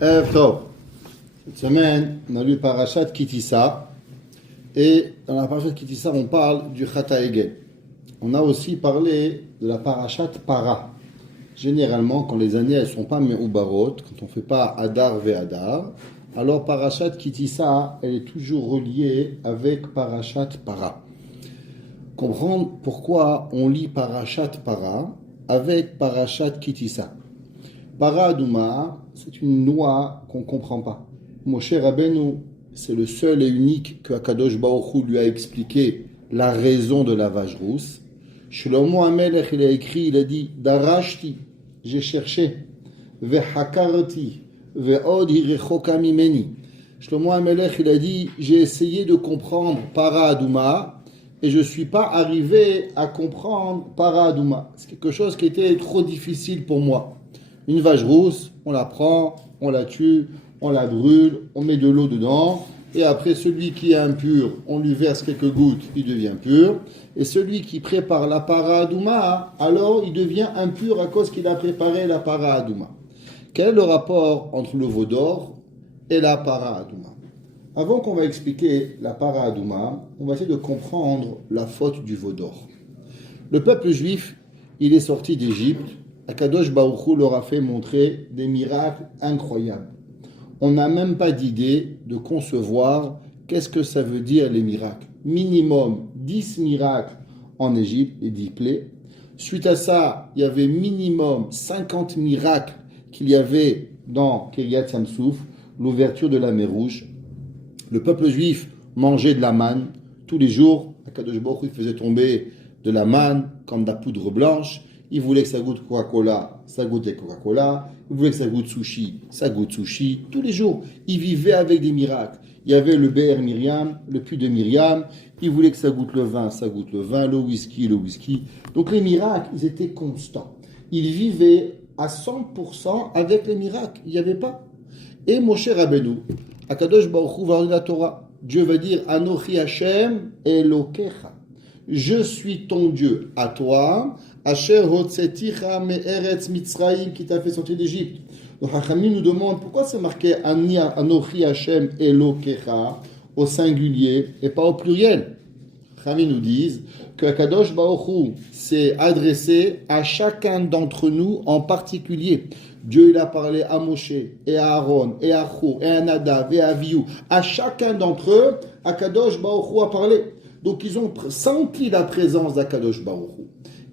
Tov. Cette semaine, on a lu Parashat Kitissa. Et dans la Parashat Kitissa, on parle du Chata Egel. On a aussi parlé de la Parashat Para. Généralement, quand les années ne sont pas Meubarot, quand on ne fait pas Adar ve Adar, alors Parashat Kitissa, elle est toujours reliée avec Parashat Para. Comprendre pourquoi on lit Parashat Para avec Parashat Kitissa. Para Aduma, c'est une loi qu'on ne comprend pas. Moshe Rabbeinu, c'est le seul et unique que Akadosh Baruch Hu lui a expliqué la raison de la vache rousse. Shlomo HaMelech, il a écrit, il a dit Darashti, j'ai cherché, Vehakarti, Ve'od hirechoka mimeni. Shlomo HaMelech, il a dit j'ai essayé de comprendre Para Aduma et je ne suis pas arrivé à comprendre Para Aduma. C'est quelque chose qui était trop difficile pour moi. Une vache rousse, on la prend, on la tue, on la brûle, on met de l'eau dedans, et après celui qui est impur, on lui verse quelques gouttes, il devient pur, et celui qui prépare la para adouma, alors il devient impur à cause qu'il a préparé la para adouma. Quel est le rapport entre le veau d'or et la para adouma? Avant qu'on va expliquer la para adouma, on va essayer de comprendre la faute du veau d'or. Le peuple juif, il est sorti d'Égypte. Akadosh Baruch Hu leur a fait montrer des miracles incroyables. On n'a même pas d'idée de concevoir qu'est-ce que ça veut dire les miracles. Minimum 10 miracles en Égypte, les 10 plaies. Suite à ça, il y avait minimum 50 miracles qu'il y avait dans Kiryat Samsouf, l'ouverture de la mer Rouge. Le peuple juif mangeait de la manne tous les jours. Akadosh Baruch Hu faisait tomber de la manne comme de la poudre blanche. Il voulait que ça goûte Coca-Cola, ça goûtait Coca-Cola. Il voulait que ça goûte sushi, ça goûte sushi. Tous les jours, il vivait avec des miracles. Il y avait le Be'er Miriam, le puits de Myriam. Il voulait que ça goûte le vin, ça goûte le vin, le whisky, le whisky. Donc les miracles, ils étaient constants. Il vivait à 100% avec les miracles. Il n'y avait pas. Et Moshe Rabbeinu, Akadosh Baruch Hu va donner la Torah. Dieu va dire Anochi Hashem Elokecha. Je suis ton Dieu à toi. Asher hotzeticha me'eretz Mitzrayim, qui t'a fait sortir d'Égypte. Donc Hachamim nous demande pourquoi c'est marqué Anochi Hashem Elokecha au singulier et pas au pluriel. Hachamim nous disent que Kadosh Baruch Hu s'est adressé à chacun d'entre nous en particulier. Dieu il a parlé à Moshe et à Aaron et à Hur et à Nadav et à Avihu. À chacun d'entre eux, Kadosh Baruch Hu a parlé. Donc ils ont senti la présence d'Akadosh Baruch Hu.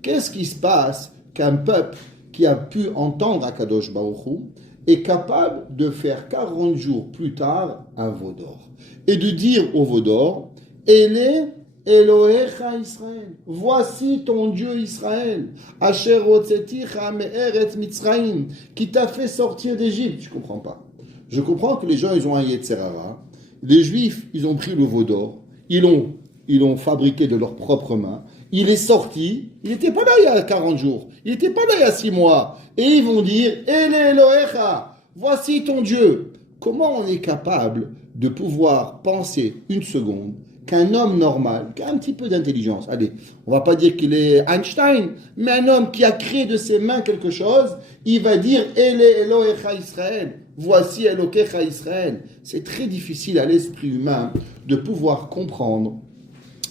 Qu'est-ce qui se passe qu'un peuple qui a pu entendre Akadosh Baruch Hu est capable de faire 40 jours plus tard un veau d'or et de dire au veau d'or Ele Elohecha Israël, voici ton Dieu Israël, Asher hotzeticha me'eretz Mitzrayim, qui t'a fait sortir d'Égypte. Je comprends pas. Je comprends que les gens ils ont un Yetzer Hara. Les Juifs ils ont pris le veau d'or, ils l'ont fabriqué de leurs propres mains. Il est sorti. Il n'était pas là il y a 40 jours. Il n'était pas là il y a 6 mois. Et ils vont dire Ele Elohecha, voici ton Dieu. Comment on est capable de pouvoir penser une seconde qu'un homme normal, qui a un petit peu d'intelligence, allez, on va pas dire qu'il est Einstein, mais un homme qui a créé de ses mains quelque chose, il va dire Ele Elohecha Israël, voici Elokecha Israël. C'est très difficile à l'esprit humain de pouvoir comprendre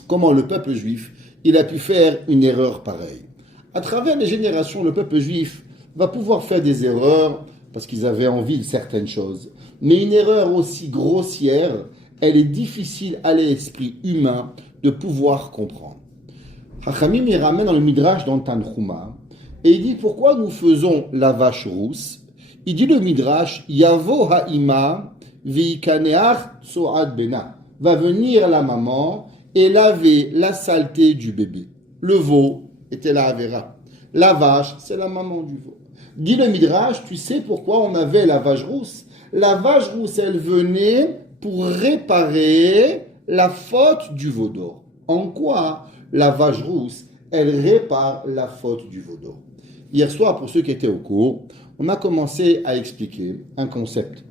comment le peuple juif il a pu faire une erreur pareille. À travers les générations, le peuple juif va pouvoir faire des erreurs parce qu'ils avaient envie de certaines choses. Mais une erreur aussi grossière, elle est difficile à l'esprit humain de pouvoir comprendre. Hachamim il ramène dans le Midrash dans le Tanchuma et il dit pourquoi nous faisons la vache rousse. Il dit le Midrash Yavo ha'ima veikaneach so'ad bena. Va venir la maman et laver la saleté du bébé. Le veau était la Avera. La vache, c'est la maman du veau. Dit le Midrash, tu sais pourquoi on avait la vache rousse? La vache rousse, elle venait pour réparer la faute du veau d'or. En quoi la vache rousse, elle répare la faute du veau d'or? Hier soir, pour ceux qui étaient au cours, on a commencé à expliquer un concept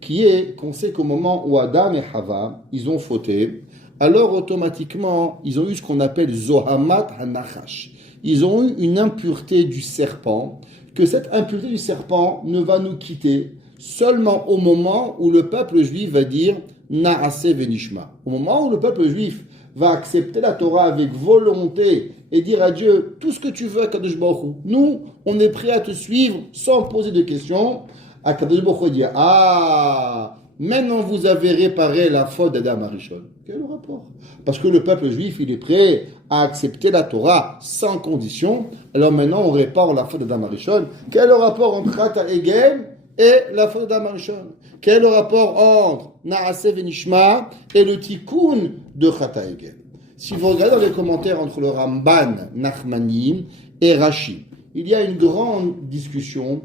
qui est qu'on sait qu'au moment où Adam et Hava, ils ont fauté, alors automatiquement, ils ont eu ce qu'on appelle Zohamat HaNachash. Ils ont eu une impureté du serpent, que cette impureté du serpent ne va nous quitter seulement au moment où le peuple juif va dire Naase Venishma. Au moment où le peuple juif va accepter la Torah avec volonté et dire à Dieu tout ce que tu veux, Kadosh Baruch Hu. Nous, on est prêts à te suivre sans poser de questions. À Kadosh Baruch Hu dit maintenant vous avez réparé la faute d'Adam Arishon. Quel rapport? Parce que le peuple juif, il est prêt à accepter la Torah sans condition. Alors maintenant, on répare la faute d'Adam Arishon. Quel est le rapport entre Chata Egel et la faute d'Adam Arishon? Quel est le rapport entre Naase Venishma et le tikkun de Chata Egel? Si vous regardez dans les commentaires entre le Ramban, Nachmanim et Rashi, il y a une grande discussion.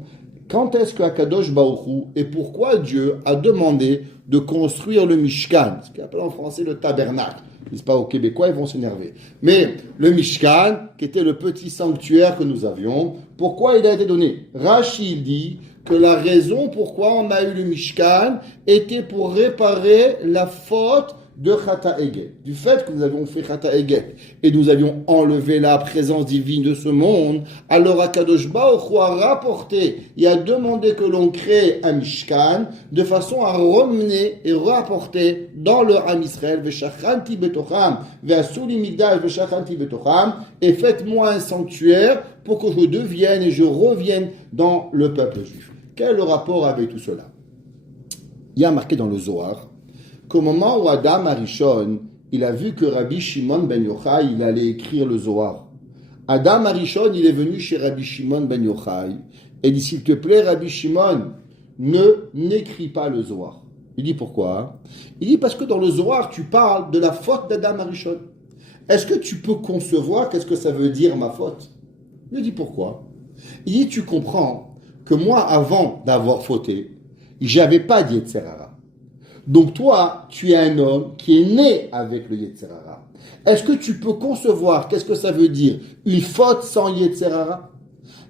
Quand est-ce que Akadosh Baruch Hu et pourquoi Dieu a demandé de construire le Mishkan, ce qu'on appelle en français le tabernacle? N'est-ce pas, aux Québécois, ils vont s'énerver. Mais le Mishkan, qui était le petit sanctuaire que nous avions, pourquoi il a été donné? Rashi dit que la raison pourquoi on a eu le Mishkan était pour réparer la faute de Chata Egel. Du fait que nous avions fait Chata Egel et nous avions enlevé la présence divine de ce monde, alors Akadosh Baruch Hu a rapporté et a demandé que l'on crée un Mishkan de façon à ramener et rapporter dans le Ham Israël Veshachanti betocham ve'asuli migdash veshachanti betocham, et faites-moi un sanctuaire pour que je devienne et je revienne dans le peuple juif. Quel est le rapport avec tout cela? Il y a marqué dans le Zohar qu'au moment où Adam Arishon, il a vu que Rabbi Shimon ben Yochai, il allait écrire le Zohar. Adam Arishon, il est venu chez Rabbi Shimon ben Yochai et dit, s'il te plaît, Rabbi Shimon, n'écris pas le Zohar. Il dit, pourquoi? Il dit, parce que dans le Zohar, tu parles de la faute d'Adam Arishon. Est-ce que tu peux concevoir qu'est-ce que ça veut dire, ma faute? Il dit, pourquoi? Il dit, tu comprends que moi, avant d'avoir fauté, j'avais pas de Yetzer Hara. Donc toi, tu es un homme qui est né avec le Yetzer Hara. Est-ce que tu peux concevoir qu'est-ce que ça veut dire une faute sans Yetzer Hara?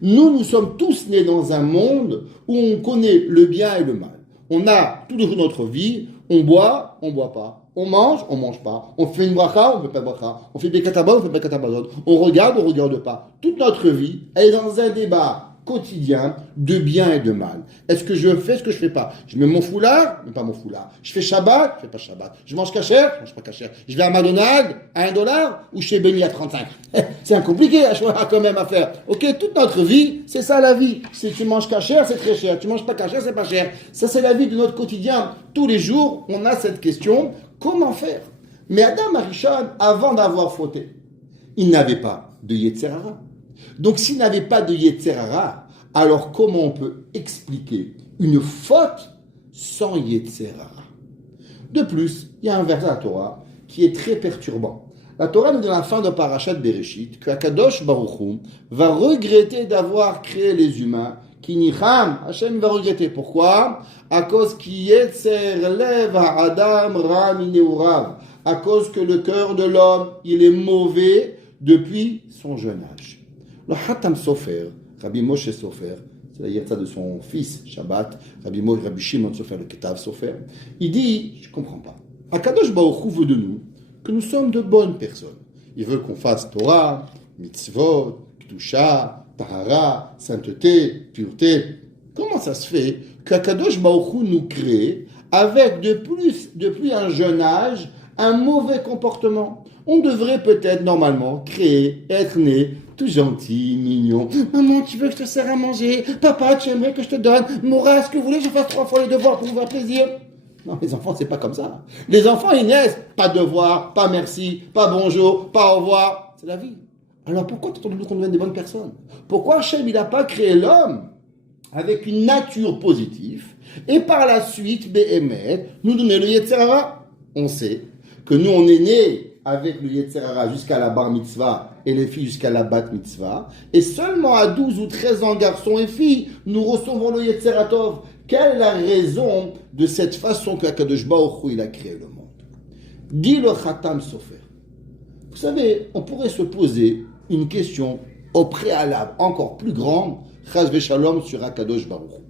Nous sommes tous nés dans un monde où on connaît le bien et le mal. On a tous les jours de notre vie, on boit pas. On mange pas. On fait une bracha, on fait pas de bracha. On fait des katabot, on fait pas de katabot. On regarde pas. Toute notre vie, elle est dans un débat quotidien de bien et de mal. Est-ce que je fais ce que je fais pas? Je mets mon foulard, mais pas mon foulard. Je fais Shabbat, je fais pas Shabbat. Je mange kasher, je mange pas kasher. Je vais à McDonald's à $1 ou chez Benny à 35. C'est un compliqué à quand même à faire. Ok, toute notre vie, c'est ça la vie. Si tu manges kasher, c'est très cher. Tu manges pas kasher, c'est pas cher. Ça, c'est la vie de notre quotidien. Tous les jours, on a cette question. Comment faire? Mais Adam Arishon, avant d'avoir fauté, il n'avait pas de Yetzer Hara. Donc s'il n'avait pas de Yetzer Hara, alors comment on peut expliquer une faute sans Yetzer Hara? De plus, il y a un verset de la Torah qui est très perturbant. La Torah nous dit à la fin de Parashat Bereshit que Akadosh Baruch Hu va regretter d'avoir créé les humains. Kinicham, Hachem va regretter. Pourquoi? À cause qui Yetzer Lev Adam Ra Mineurav. À cause que le cœur de l'homme, il est mauvais depuis son jeune âge. Le Hatam Sofer, Rabbi Moshe Sofer, c'est la yetza de son fils Shabbat, Rabbi Shimon Sofer, le Ketav Sofer, il dit, je ne comprends pas, Akadosh Baruch Hu veut de nous que nous sommes de bonnes personnes. Il veut qu'on fasse Torah, mitzvot, Kedusha, Tahara, sainteté, pureté. Comment ça se fait qu'Akadosh Baruch Hu nous crée avec depuis un jeune âge un mauvais comportement? On devrait peut-être normalement créer, être né tout gentil, mignon. Maman, tu veux que je te sers à manger? Papa, tu aimerais que je te donne? Mora, est-ce que vous voulez que je fasse 3 fois les devoirs pour vous faire plaisir? Non, les enfants, c'est pas comme ça. Les enfants, ils naissent. Pas devoir, pas merci, pas bonjour, pas au revoir. C'est la vie. Alors pourquoi t'attends-nous qu'on devienne des bonnes personnes? Pourquoi Hachem, il n'a pas créé l'homme avec une nature positive et par la suite, Béhémet, nous donner le Yetzer Hara? On sait que nous, on est nés avec le Yetzer Hara jusqu'à la bar mitzvah et les filles jusqu'à la bat mitzvah. Et seulement à 12 ou 13 ans, garçons et filles, nous recevons le Yetzer Hatov. Quelle est la raison de cette façon qu'Akadosh Baruch Hu il a créé le monde? Dit le Khatam Sofer. Vous savez, on pourrait se poser une question au préalable encore plus grande, Chas v'Shalom, sur Akadosh Baruch Hu.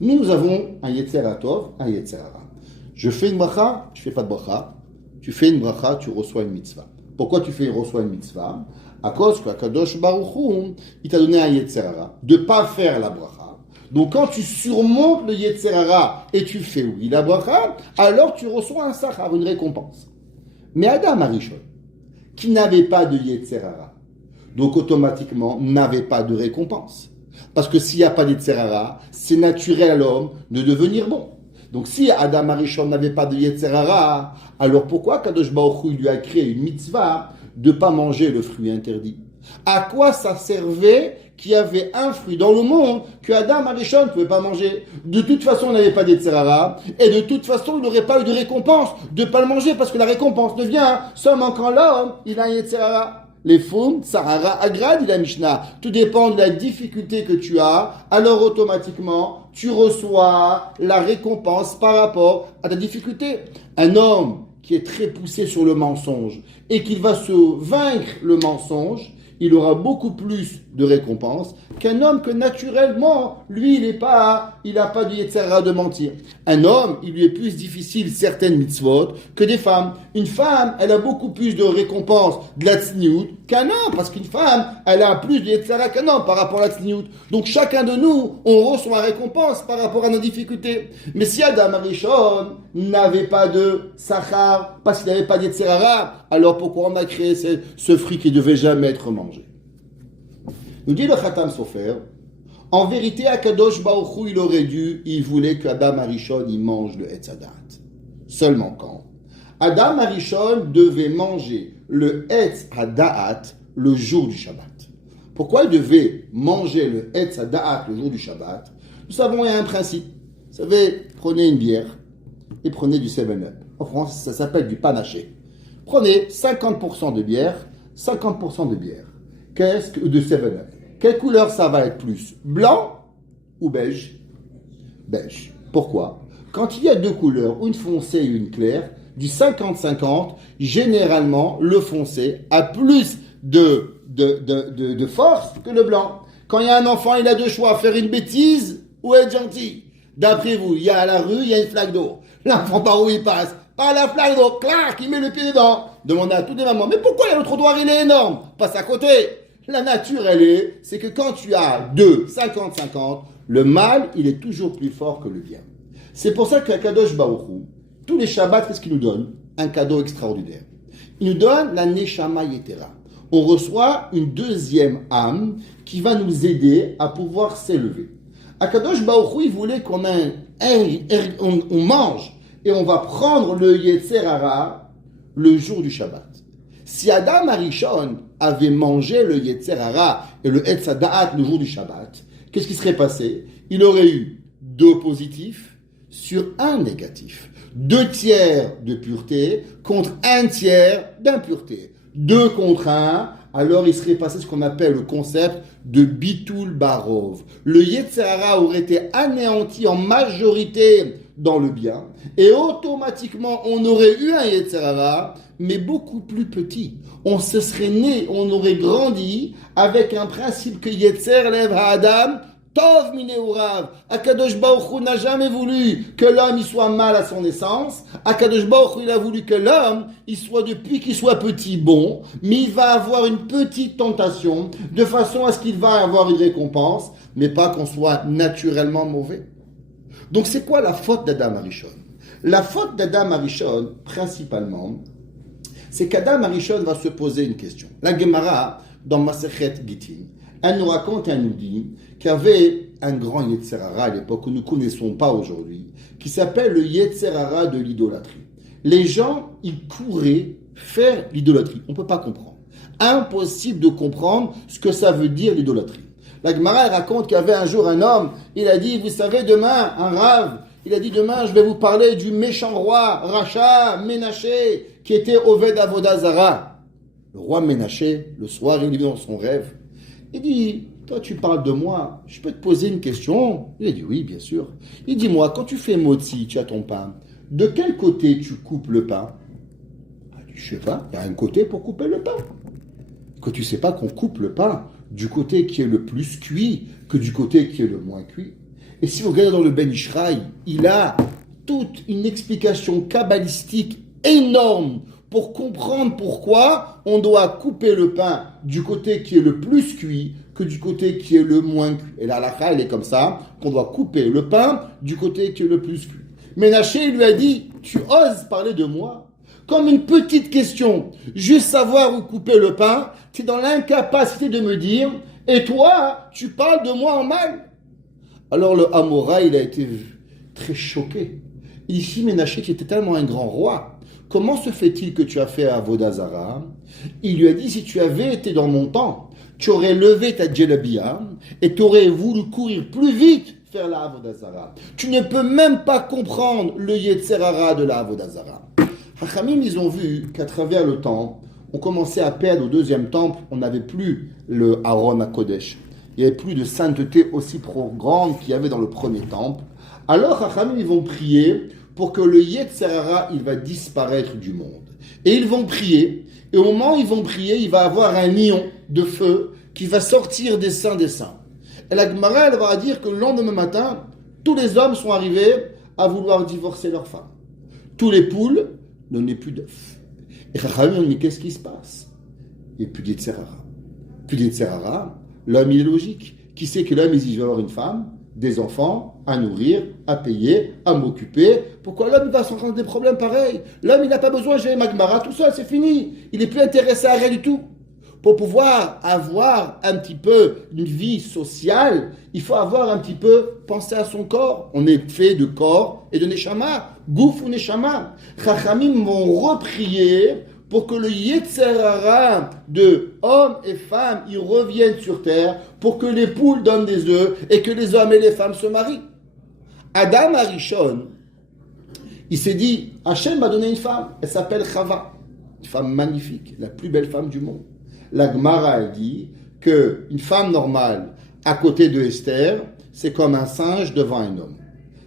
Nous avons un Yetzer Hatov, un Yetzer Hara. Je fais une bracha, je fais pas de bracha. Tu fais une bracha, tu reçois une mitzvah. Pourquoi tu reçois une mitzvah? À cause qu'Akadosh Baruch Hu, il t'a donné un Yetzer Hara de ne pas faire la bracha. Donc quand tu surmontes le Yetzer Hara et tu fais oui la bracha, alors tu reçois un sachar, une récompense. Mais Adam Arishon, qui n'avait pas de Yetzer Hara, donc automatiquement n'avait pas de récompense. Parce que s'il n'y a pas de Yetzer Hara, c'est naturel à l'homme de devenir bon. Donc si Adam Arishon n'avait pas de Yetzer Hara, alors pourquoi Kadosh Baruch Hu lui a créé une mitzvah de ne pas manger le fruit interdit? À quoi ça servait qu'il y avait un fruit dans le monde que Adam Arishon ne pouvait pas manger? De toute façon, il n'avait pas d'Yetzer Hara, et de toute façon, il n'aurait pas eu de récompense de ne pas le manger, parce que la récompense ne vient seulement quand l'homme, il a un Yetzer Hara. Les fum, Sahara, Agrad, dit la Mishnah. Tout dépend de la difficulté que tu as, alors automatiquement, tu reçois la récompense par rapport à ta difficulté. Un homme qui est très poussé sur le mensonge et qu'il va se vaincre le mensonge, il aura beaucoup plus de récompenses qu'un homme que naturellement, lui, il n'a pas de Yetzer Hara de mentir. Un homme, il lui est plus difficile certaines mitzvot que des femmes. Une femme, elle a beaucoup plus de récompenses de la tzniout qu'un homme, parce qu'une femme, elle a plus de Yetzer Hara qu'un homme par rapport à la tzniout. Donc chacun de nous, on reçoit une récompense par rapport à nos difficultés. Mais si Adam Arishon n'avait pas de sachar, parce qu'il n'avait pas de Yetzer Hara, alors pourquoi on a créé ce fruit qui ne devait jamais être mangé? Nous dit le Khatam Sofer, en vérité, Akadosh Baruch Hu, il voulait qu'Adam Arishon, il mange le Etz Hadat. Seulement quand Adam Arishon devait manger le Etz Hadat le jour du Shabbat. Pourquoi il devait manger le Etz Hadat le jour du Shabbat? Nous savons, il y a un principe. Vous savez, prenez une bière et prenez du 7-Up. En France, ça s'appelle du panaché. Prenez 50% de bière, 50% de bière. Qu'est-ce que de 7-Up? Quelle couleur ça va être plus? Blanc ou beige? Beige. Pourquoi? Quand il y a deux couleurs, une foncée et une claire, du 50-50, généralement, le foncé a plus de force que le blanc. Quand il y a un enfant, il a deux choix, faire une bêtise ou être gentil. D'après vous, il y a à la rue, il y a une flaque d'eau. L'enfant, par où il passe? Par la flaque d'eau, clac, il met le pied dedans. Demandez à toutes les mamans, mais pourquoi le trottoir, il est énorme? Passe à côté. La nature, c'est que quand tu as 50-50, le mal, il est toujours plus fort que le bien. C'est pour ça qu'Akadosh Baruch Hu, tous les Shabbats, qu'est-ce qu'il nous donne? Un cadeau extraordinaire. Il nous donne la Neshama Yetera. On reçoit une deuxième âme qui va nous aider à pouvoir s'élever. Akadosh Baruch Hu, il voulait qu'on mange et on va prendre le Yetzer Hara le jour du Shabbat. Si Adam Arishon avait mangé le Yetzer Hara et le Etz Hadat le jour du Shabbat, qu'est-ce qui serait passé? Il aurait eu 2 positifs sur 1 négatif. 2 tiers de pureté contre 1 tiers d'impureté. 2 contre 1, alors il serait passé ce qu'on appelle le concept de Bitul Barov. Le Yetzer Hara aurait été anéanti en majorité dans le bien, et automatiquement on aurait eu un Yetzer Hara, mais beaucoup plus petit. On se serait né, on aurait grandi avec un principe que Yetzer Lev Ha'adam Tov Mineurav. Akadosh Baruch Hu n'a jamais voulu que l'homme il soit mal à son naissance. Akadosh Baruch Hu, il a voulu que l'homme il soit depuis qu'il soit petit bon, mais il va avoir une petite tentation de façon à ce qu'il va avoir une récompense, mais pas qu'on soit naturellement mauvais. Donc c'est quoi la faute d'Adam Arishon? La faute d'Adam Arishon, principalement, c'est qu'Adam Arishon va se poser une question. La Gemara, dans Masechet Gittin, elle nous raconte, elle nous dit qu'il y avait un grand Yetzer Hara à l'époque que nous ne connaissons pas aujourd'hui, qui s'appelle le Yetzer Hara de l'idolâtrie. Les gens, ils couraient faire l'idolâtrie. On ne peut pas comprendre. Impossible de comprendre ce que ça veut dire l'idolâtrie. La Gemara raconte qu'il y avait un jour un homme, il a dit, vous savez, demain, un rave, il a dit, demain, je vais vous parler du méchant roi, Racha, Ménaché, qui était Oved Avodah Zara. Le roi Ménaché, le soir, il est dans son rêve. Il dit, toi, tu parles de moi, je peux te poser une question? Il a dit, oui, bien sûr. Il dit, moi, quand tu fais motzi, tu as ton pain, de quel côté tu coupes le pain? Je sais pas, il y a un côté pour couper le pain. Que tu sais pas qu'on coupe le pain du côté qui est le plus cuit que du côté qui est le moins cuit. Et si vous regardez dans le Ben Ishraï, il a toute une explication kabbalistique énorme pour comprendre pourquoi on doit couper le pain du côté qui est le plus cuit que du côté qui est le moins cuit. Et la halakha, elle est comme ça, qu'on doit couper le pain du côté qui est le plus cuit. Ménaché lui a dit, tu oses parler de moi comme une petite question, juste savoir où couper le pain, tu es dans l'incapacité de me dire, et toi, tu parles de moi en mal. Alors le Hamora, il a été très choqué. Ici, Ménaché, qui était tellement un grand roi, comment se fait-il que tu as fait Avodah Zarah? Il lui a dit, si tu avais été dans mon temps, tu aurais levé ta djellabia et tu aurais voulu courir plus vite faire la Avodah Zarah. Tu ne peux même pas comprendre le Yetzer Hara de la Avodah Zarah. Chachamim, ils ont vu qu'à travers le temps, on commençait à perdre au deuxième temple, on n'avait plus le Aaron à Kodesh. Il n'y avait plus de sainteté aussi grande qu'il y avait dans le premier temple. Alors, Chachamim, ils vont prier pour que le Yetzer Hara, il va disparaître du monde. Et ils vont prier, et au moment où ils vont prier, il va avoir un lion de feu qui va sortir des saints des saints. Et la Gemara, elle va dire que le lendemain matin, tous les hommes sont arrivés à vouloir divorcer leurs femmes. Tous les poules ne donnaient plus d'œufs. Et Chachamim ont dit, mais qu'est-ce qui se passe? Il n'y a plus d'Yetzer Hara. Plus d'Yetzer Hara, l'homme, il est logique. Qui sait que l'homme, il va avoir une femme, des enfants, à nourrir, à payer, à m'occuper. Pourquoi l'homme va s'en rendre des problèmes pareils? L'homme, il n'a pas besoin de gérer Magmara tout seul, c'est fini. Il n'est plus intéressé à rien du tout. Pour pouvoir avoir un petit peu une vie sociale, il faut avoir un petit peu pensé à son corps. On est fait de corps et de neshama. Gouf ou neshama. Chachamim vont reprier pour que le Yetzer Hara de hommes et femmes, ils reviennent sur terre, pour que les poules donnent des œufs et que les hommes et les femmes se marient. Adam Arishon, il s'est dit, Hachem m'a donné une femme, elle s'appelle Chava, une femme magnifique, la plus belle femme du monde. La Gemara, elle dit qu'une femme normale, à côté de Esther, c'est comme un singe devant un homme.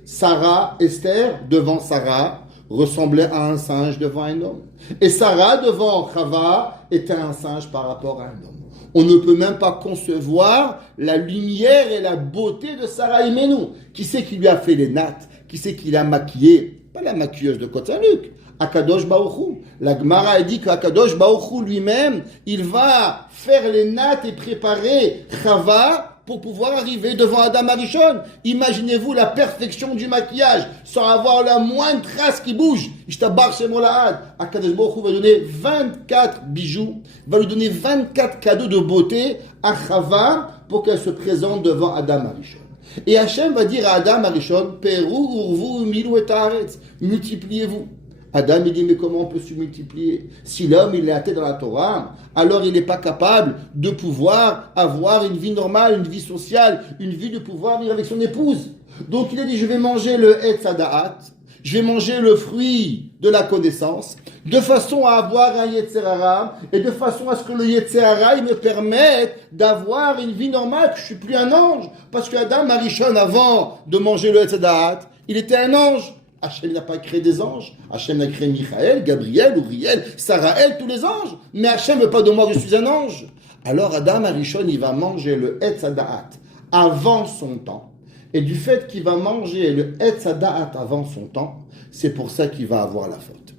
Sarah, Esther, devant Sarah, ressemblait à un singe devant un homme. Et Sarah, devant Chava, était un singe par rapport à un homme. On ne peut même pas concevoir la lumière et la beauté de Sarah Imenu. Qui c'est qui lui a fait les nattes? Qui c'est qui l'a maquillée? Pas la maquilleuse de Kotsanuk. Akadosh Baruch Hu. La Gemara a dit qu'Akadosh Baruch Hu lui-même, il va faire les nattes et préparer Chava pour pouvoir arriver devant Adam Arishon. Imaginez-vous la perfection du maquillage, sans avoir la moindre trace qui bouge. Ishtabar Shemolahad. Akadosh Baruch Hu va donner 24 bijoux, va lui donner 24 cadeaux de beauté à Chava pour qu'elle se présente devant Adam Arishon. Et Hachem va dire à Adam Arishon, Peru urvu milu et haaretz, multipliez-vous. Adam, il dit, mais comment on peut se multiplier? Si l'homme, il est athée dans la Torah, alors il n'est pas capable de pouvoir avoir une vie normale, une vie sociale, une vie de pouvoir vivre avec son épouse. Donc il a dit, je vais manger le Etz Hadaat, je vais manger le fruit de la connaissance, de façon à avoir un Yetzer Hara, et de façon à ce que le Yetzer Hara, il me permette d'avoir une vie normale, que je ne suis plus un ange. Parce que Adam Arishon, avant de manger le Etz Hadaat, il était un ange. Hachem n'a pas créé des anges. Hachem a créé Michael, Gabriel, Uriel, Saraël, tous les anges. Mais Hachem ne veut pas de moi que je suis un ange. Alors Adam Arishon, il va manger le Etz Hadaat avant son temps. Et du fait qu'il va manger le Etz Hadaat avant son temps, c'est pour ça qu'il va avoir la faute.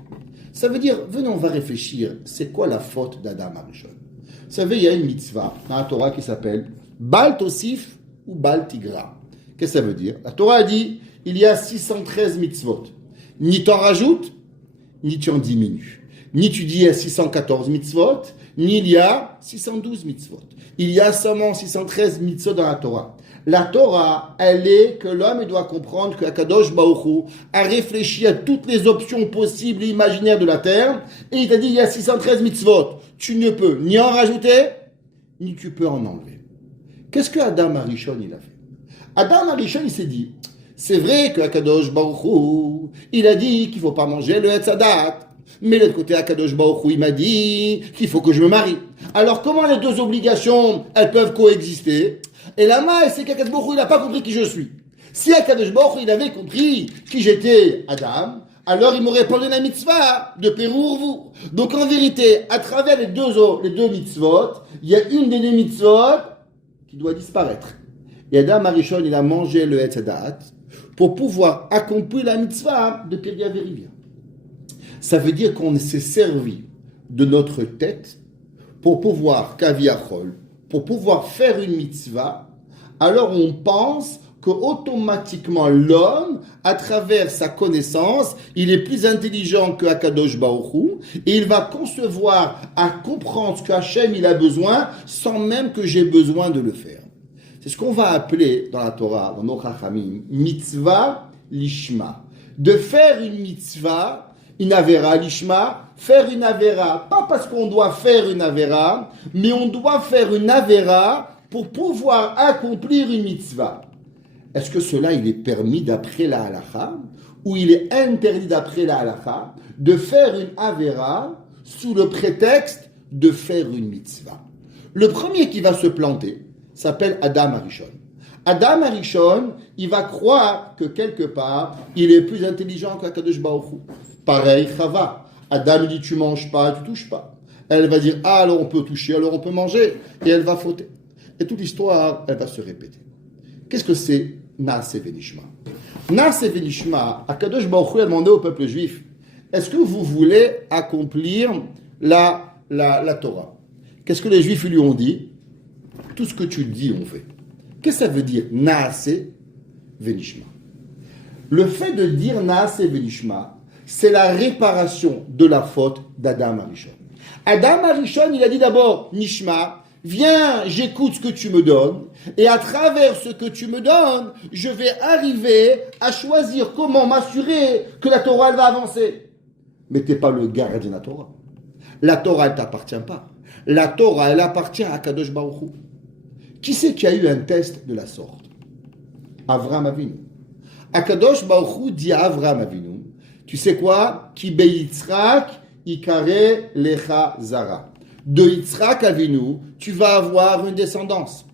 Ça veut dire, venez, on va réfléchir, c'est quoi la faute d'Adam Arishon? Vous savez, il y a une mitzvah dans la Torah qui s'appelle Bal Tosif ou Bal Tigra. Qu'est-ce que ça veut dire? La Torah a dit, il y a 613 mitzvot. Ni t'en rajoutes, ni tu en diminues. Ni tu dis il y a 614 mitzvot, ni il y a 612 mitzvot. Il y a seulement 613 mitzvot dans la Torah. La Torah, elle est que l'homme doit comprendre que Akadosh Baruch Hu a réfléchi à toutes les options possibles et imaginaires de la terre, et il t'a dit il y a 613 mitzvot. Tu ne peux ni en rajouter, ni tu peux en enlever. Qu'est-ce que Adam Arishon il a fait? Adam Arishon il s'est dit, c'est vrai que Akadosh Baruch Hu, il a dit qu'il ne faut pas manger le Etz Hadaat. Mais de l'autre côté, Akadosh Baruch Hu, il m'a dit qu'il faut que je me marie. Alors comment les deux obligations, elles peuvent coexister? Et la main, c'est qu'Akadosh Baruch Hu, il n'a pas compris qui je suis. Si Akadosh Baruch Hu, il avait compris qui j'étais, Adam, alors il m'aurait parlé de la mitzvah de Pérourvou. Donc en vérité, à travers les deux mitzvot, il y a une des deux mitzvot qui doit disparaître. Et Adam Arishon, il a mangé le Etz Hadaat pour pouvoir accomplir la mitzvah de Piria Verivia. Ça veut dire qu'on s'est servi de notre tête pour pouvoir, kaviachol, pour pouvoir faire une mitzvah, alors on pense qu'automatiquement l'homme, à travers sa connaissance, il est plus intelligent que Akadosh Baruch Hu, et il va concevoir à comprendre ce que Hachem il a besoin sans même que j'ai besoin de le faire. C'est ce qu'on va appeler dans la Torah, dans nos Chachamim, mitzvah lishma. De faire une mitzvah, une avera lishma, faire une avera, pas parce qu'on doit faire une avera, mais on doit faire une avera pour pouvoir accomplir une mitzvah. Est-ce que cela, il est permis d'après la halakha, ou il est interdit d'après la halakha de faire une avera sous le prétexte de faire une mitzvah? Le premier qui va se planter s'appelle Adam Arishon. Adam Arishon, il va croire que quelque part, il est plus intelligent qu'Akadosh Baruch Hu. Pareil, Chava. Adam dit tu manges pas, tu touches pas. Elle va dire ah alors on peut toucher, alors on peut manger, et elle va fauter. Et toute l'histoire, elle va se répéter. Qu'est-ce que c'est Naase Venishma? Naase Venishma, Akadosh Baruch Hu a demandé au peuple juif, est-ce que vous voulez accomplir la Torah? Qu'est-ce que les juifs lui ont dit? Tout ce que tu dis, on fait. Qu'est-ce que ça veut dire Naase Venishma? Le fait de dire Naase Venishma, c'est la réparation de la faute d'Adam Arishon. Adam Arishon, il a dit d'abord Nishma, viens, j'écoute ce que tu me donnes, et à travers ce que tu me donnes, je vais arriver à choisir comment m'assurer que la Torah, elle va avancer. Mais tu n'es pas le gardien de la Torah. La Torah, elle ne t'appartient pas. La Torah, elle appartient à Kadosh Baruch Hu. Qui c'est qui a eu un test de la sorte? Avraham Avinu. Akadosh Baruch Hu dit à Avraham Avinu, tu sais quoi? Ki be Yitzhak ikare lecha zara. De Yitzhak Avinu, tu vas avoir une descendance.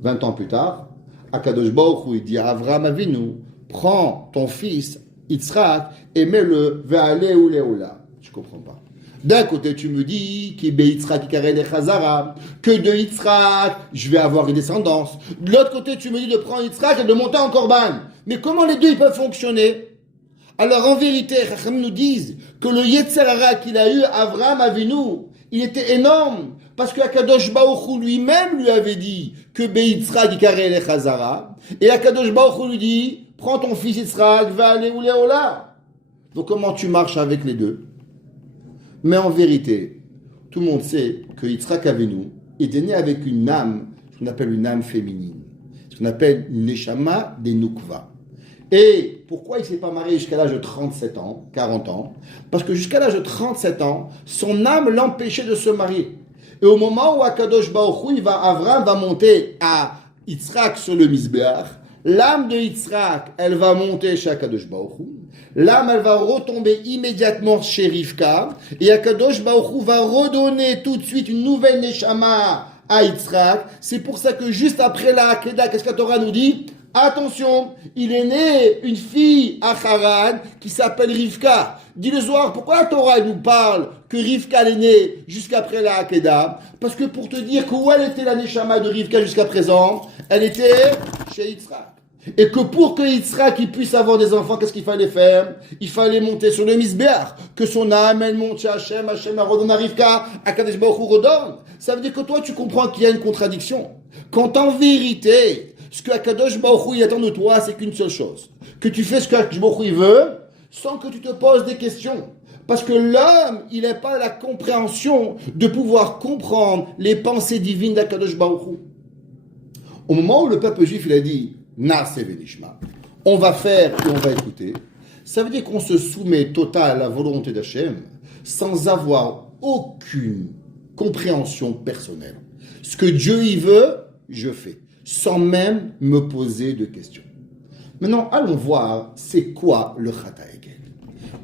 20 ans plus tard, Akadosh Baruch Hu dit à Avraham Avinu, prends ton fils Yitzhak et mets-le ve'ale ou leola. Je comprends pas. D'un côté, tu me dis que de Yitzhak, je vais avoir une descendance. De l'autre côté, tu me dis de prendre Yitzhak et de monter en Corban. Mais comment les deux ils peuvent fonctionner? Alors en vérité, Chacham nous disent que le Yetzer Hara qu'il a eu Avraham Avinu, il était énorme. Parce que Akadosh Baruch Hu lui-même lui avait dit que be Yitzhak ikareh lecha zara. Et Akadosh Baruch Hu lui dit, prends ton fils Yitzhak, va aller où léola. Donc comment tu marches avec les deux? Mais en vérité, tout le monde sait que Yitzhak Avinu était né avec une âme, ce qu'on appelle une âme féminine, ce qu'on appelle une neshama des nukva. Et pourquoi il ne s'est pas marié jusqu'à l'âge de 37 ans, 40 ans? Parce que jusqu'à l'âge de 37 ans, son âme l'empêchait de se marier. Et au moment où Akadosh Baruch Hu, Avraham va monter à Yitzhak sur le Mizbeach, l'âme de Yitzhak, elle va monter chez Akadosh Baruch Hu. L'âme, elle va retomber immédiatement chez Rivka. Et Akadosh Baruch Hu va redonner tout de suite une nouvelle neshama à Yitzhak. C'est pour ça que juste après la Hakeda, qu'est-ce que la Torah nous dit? Attention, il est né une fille à Haran qui s'appelle Rivka. Dis le soir, pourquoi la Torah nous parle que Rivka est née jusqu'après la Hakeda? Parce que pour te dire que où elle était la neshama de Rivka jusqu'à présent, elle était chez Yitzhak. Et que pour que Yitzhak il puisse avoir des enfants, qu'est-ce qu'il fallait faire? Il fallait monter sur le Mizbeach, que son âme elle monte chez Hachem, Hachem a redonné à Rivka, Akadosh Baruch Hu redonne. Ça veut dire que toi tu comprends qu'il y a une contradiction. Quand en vérité, ce que Akadosh Baruch Hu attend de toi, c'est qu'une seule chose. Que tu fais ce que Akadosh Baruch Hu veut, sans que tu te poses des questions. Parce que l'homme, il n'a pas la compréhension de pouvoir comprendre les pensées divines d'Akadosh Baruch Hu. Au moment où le peuple juif il a dit Naase Venishma, on va faire et on va écouter, ça veut dire qu'on se soumet total à la volonté d'Hachem sans avoir aucune compréhension personnelle. Ce que Dieu y veut, je fais, sans même me poser de questions. Maintenant, allons voir c'est quoi le Chata Egel.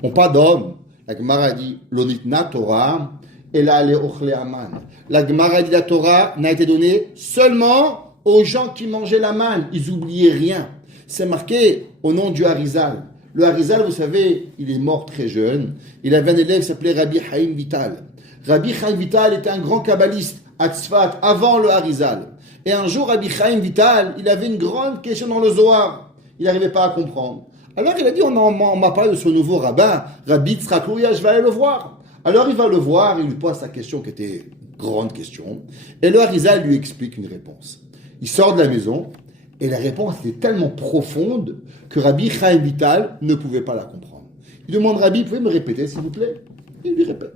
On parle d'homme, la Gemara dit Lonitna Torah, et là les Ochle Aman. La Gemara dit la Torah n'a été donnée seulement aux gens qui mangeaient la manne, ils oubliaient rien. C'est marqué au nom du Harizal. Le Harizal, vous savez, il est mort très jeune. Il avait un élève qui s'appelait Rabbi Chaim Vital. Rabbi Chaim Vital était un grand kabbaliste à Tzfat, avant le Harizal. Et un jour, Rabbi Chaim Vital, il avait une grande question dans le Zohar. Il n'arrivait pas à comprendre. Alors il a dit, on m'a parlé de ce nouveau rabbin, Rabbi Tzrak Louia, je vais aller le voir. Alors il va le voir, il lui pose sa question qui était grande question. Et le Harizal lui explique une réponse. Il sort de la maison, et la réponse était tellement profonde que Rabbi Chaim Vital ne pouvait pas la comprendre. Il demande Rabbi, pouvez me répéter s'il vous plaît? Il lui répète.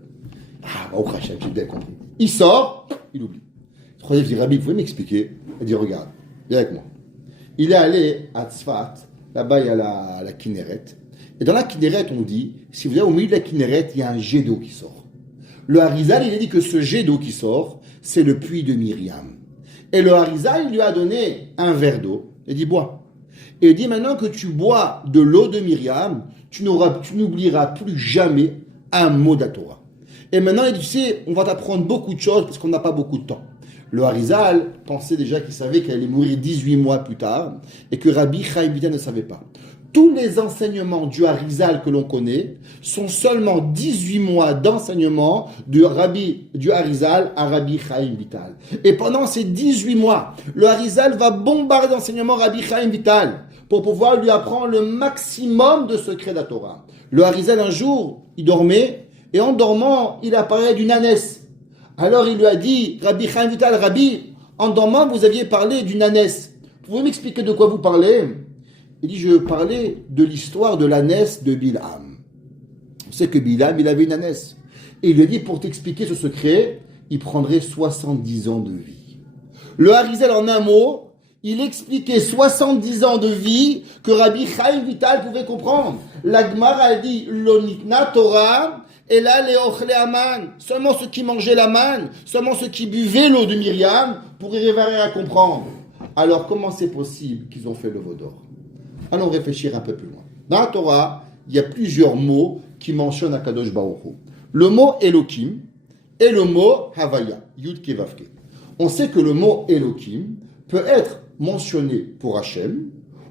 Ah, bah, au Hachem, j'ai bien compris. Il sort, il oublie. Le troisième dit, Rabbi, vous pouvez m'expliquer? Il dit, regarde, viens avec moi. Il est allé à Tzfat, là-bas il y a la Kinneret. Et dans la Kinneret, on dit, si vous êtes au milieu de la Kinneret, il y a un jet d'eau qui sort. Le Harizal, il a dit que ce jet d'eau qui sort, c'est le puits de Myriam. Et le Harizal, il lui a donné un verre d'eau, et dit, bois. Et il dit, maintenant que tu bois de l'eau de Myriam, tu n'oublieras plus jamais un mot de la Torah. Et maintenant, il dit, tu sais, on va t'apprendre beaucoup de choses parce qu'on n'a pas beaucoup de temps. Le Harizal pensait déjà qu'il savait qu'elle allait mourir 18 mois plus tard et que Rabbi Chaim Vital ne savait pas. Tous les enseignements du Harizal que l'on connaît sont seulement 18 mois d'enseignement du Harizal à Rabbi Chaim Vital. Et pendant ces 18 mois, le Harizal va bombarder d'enseignements Rabbi Chaim Vital pour pouvoir lui apprendre le maximum de secrets de la Torah. Le Harizal, un jour, il dormait et en dormant, il apparaît d'une ânesse. Alors il lui a dit, Rabbi Chaim Vital, Rabbi, en dormant, vous aviez parlé d'une ânesse. Pouvez m'expliquer de quoi vous parlez? Il dit, je parlais de l'histoire de l'ânesse de Bilham. On sait que Bilham, il avait une ânesse. Et il lui a dit, pour t'expliquer ce secret, il prendrait 70 ans de vie. Le Harizal, en un mot, il expliquait 70 ans de vie que Rabbi Chaim Vital pouvait comprendre. La Gemara a dit, l'onitna Torah, et là, les ochle aman, seulement ceux qui mangeaient la manne, seulement ceux qui buvaient l'eau de Myriam, pourraient révéler à comprendre. Alors, comment c'est possible qu'ils ont fait le veau d'or? Allons réfléchir un peu plus loin. Dans la Torah, il y a plusieurs mots qui mentionnent Akadosh Baruch Hu. Le mot Elohim et le mot Havaya, Yud Ke Vav Ke. On sait que le mot Elohim peut être mentionné pour Hachem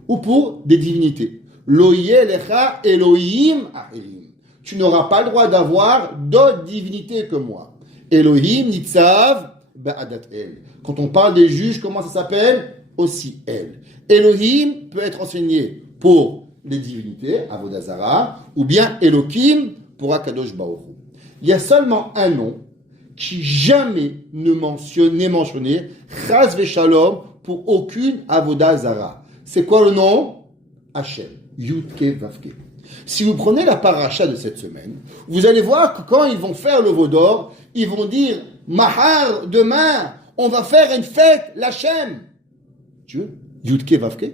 ou pour des divinités. Lo yeh lecha Elohim acherim. Tu n'auras pas le droit d'avoir d'autres divinités que moi. Elohim nitzav ba'adat el. Quand on parle des juges, comment ça s'appelle? Aussi elle. Elohim peut être enseigné pour les divinités, Avodah Zarah, ou bien Elohim pour Akadosh Baruch Hu. Il y a seulement un nom qui jamais n'est mentionné, Chas Veshalom, pour aucune Avodah Zarah. C'est quoi le nom? Hachem, Yud Ke Vav Ke. Si vous prenez la paracha de cette semaine, vous allez voir que quand ils vont faire le veau d'or, ils vont dire Mahar, demain, on va faire une fête, l'Hachem. Dieu, Yud Ke Vav Ke.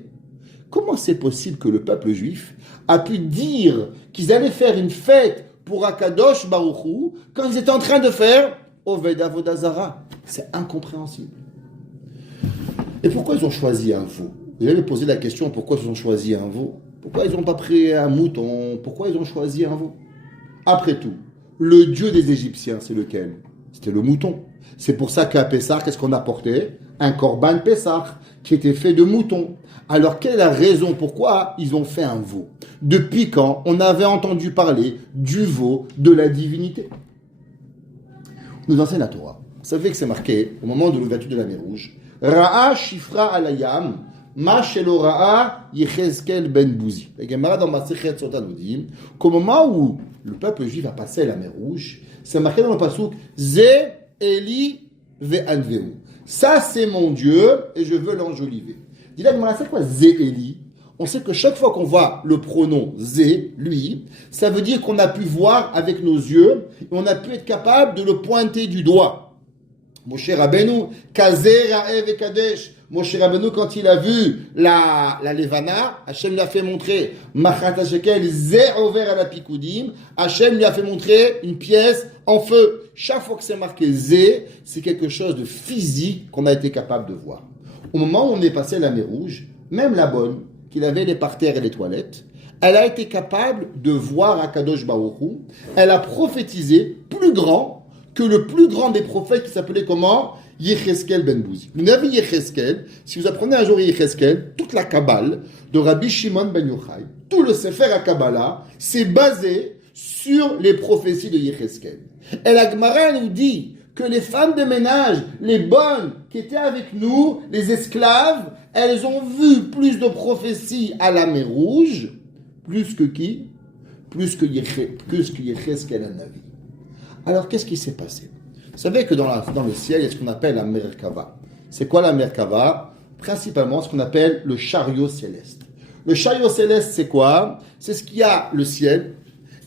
Comment c'est possible que le peuple juif a pu dire qu'ils allaient faire une fête pour Akadosh Baruch Hu quand ils étaient en train de faire Oved Avodah Zarah? C'est incompréhensible. Et pourquoi ils ont choisi un veau? Vous avez posé la question pourquoi ils ont choisi un veau? Pourquoi ils n'ont pas pris un mouton? Pourquoi ils ont choisi un veau? Après tout, le dieu des Égyptiens, c'est lequel? C'était le mouton. C'est pour ça qu'à Pessah, qu'est-ce qu'on apportait? Un korban Pessah, qui était fait de mouton. Alors, quelle est la raison pourquoi ils ont fait un veau? Depuis quand on avait entendu parler du veau de la divinité? Nous enseigne la Torah. Vous savez que c'est marqué, au moment de l'ouverture de la mer Rouge, Ra'a Shifra Alayam, Ma Shelo Ra'a Yechezkel Ben Bouzi. La Gemara dans Masechet Sota nous dit qu'au moment où le peuple juif a passé la mer Rouge, c'est marqué dans le passouk Ze Eli Ve'anveu. Ça, c'est mon Dieu et je veux l'enjoliver. Dis la Gemara, c'est quoi Ze Eli? On sait que chaque fois qu'on voit le pronom Ze, lui, ça veut dire qu'on a pu voir avec nos yeux et on a pu être capable de le pointer du doigt. Moshe Rabbeinu, Kazer Ha'ev Kadesh. Moshe Rabbeinu, quand il a vu la Levana, Hachem lui a fait montrer Machat HaShekel, Ze Over à la Pikoudim. Hachem lui a fait montrer une pièce en feu. Chaque fois que c'est marqué Ze, c'est quelque chose de physique qu'on a été capable de voir. Au moment où on est passé à la mer Rouge, même la bonne, qu'il avait les parterres et les toilettes, elle a été capable de voir Akadosh Baruch Hu. Elle a prophétisé plus grand que le plus grand des prophètes qui s'appelait comment? Yecheskel ben Bouzi. Le Navi Yecheskel, si vous apprenez un jour Yecheskel, toute la Kabbale de Rabbi Shimon ben Yochai, tout le Sefer HaKabbalah, c'est basé sur les prophéties de Yecheskel. Et la Gemara nous dit que les femmes de ménage, les bonnes qui étaient avec nous, les esclaves, elles ont vu plus de prophéties à la mer Rouge, plus que qui? Plus que Yecheskel à Navi. Alors, qu'est-ce qui s'est passé? savez que dans le ciel, il y a ce qu'on appelle la Merkava. C'est quoi la Merkava? Principalement ce qu'on appelle le chariot céleste. Le chariot céleste, c'est quoi? C'est ce qu'il y a le ciel.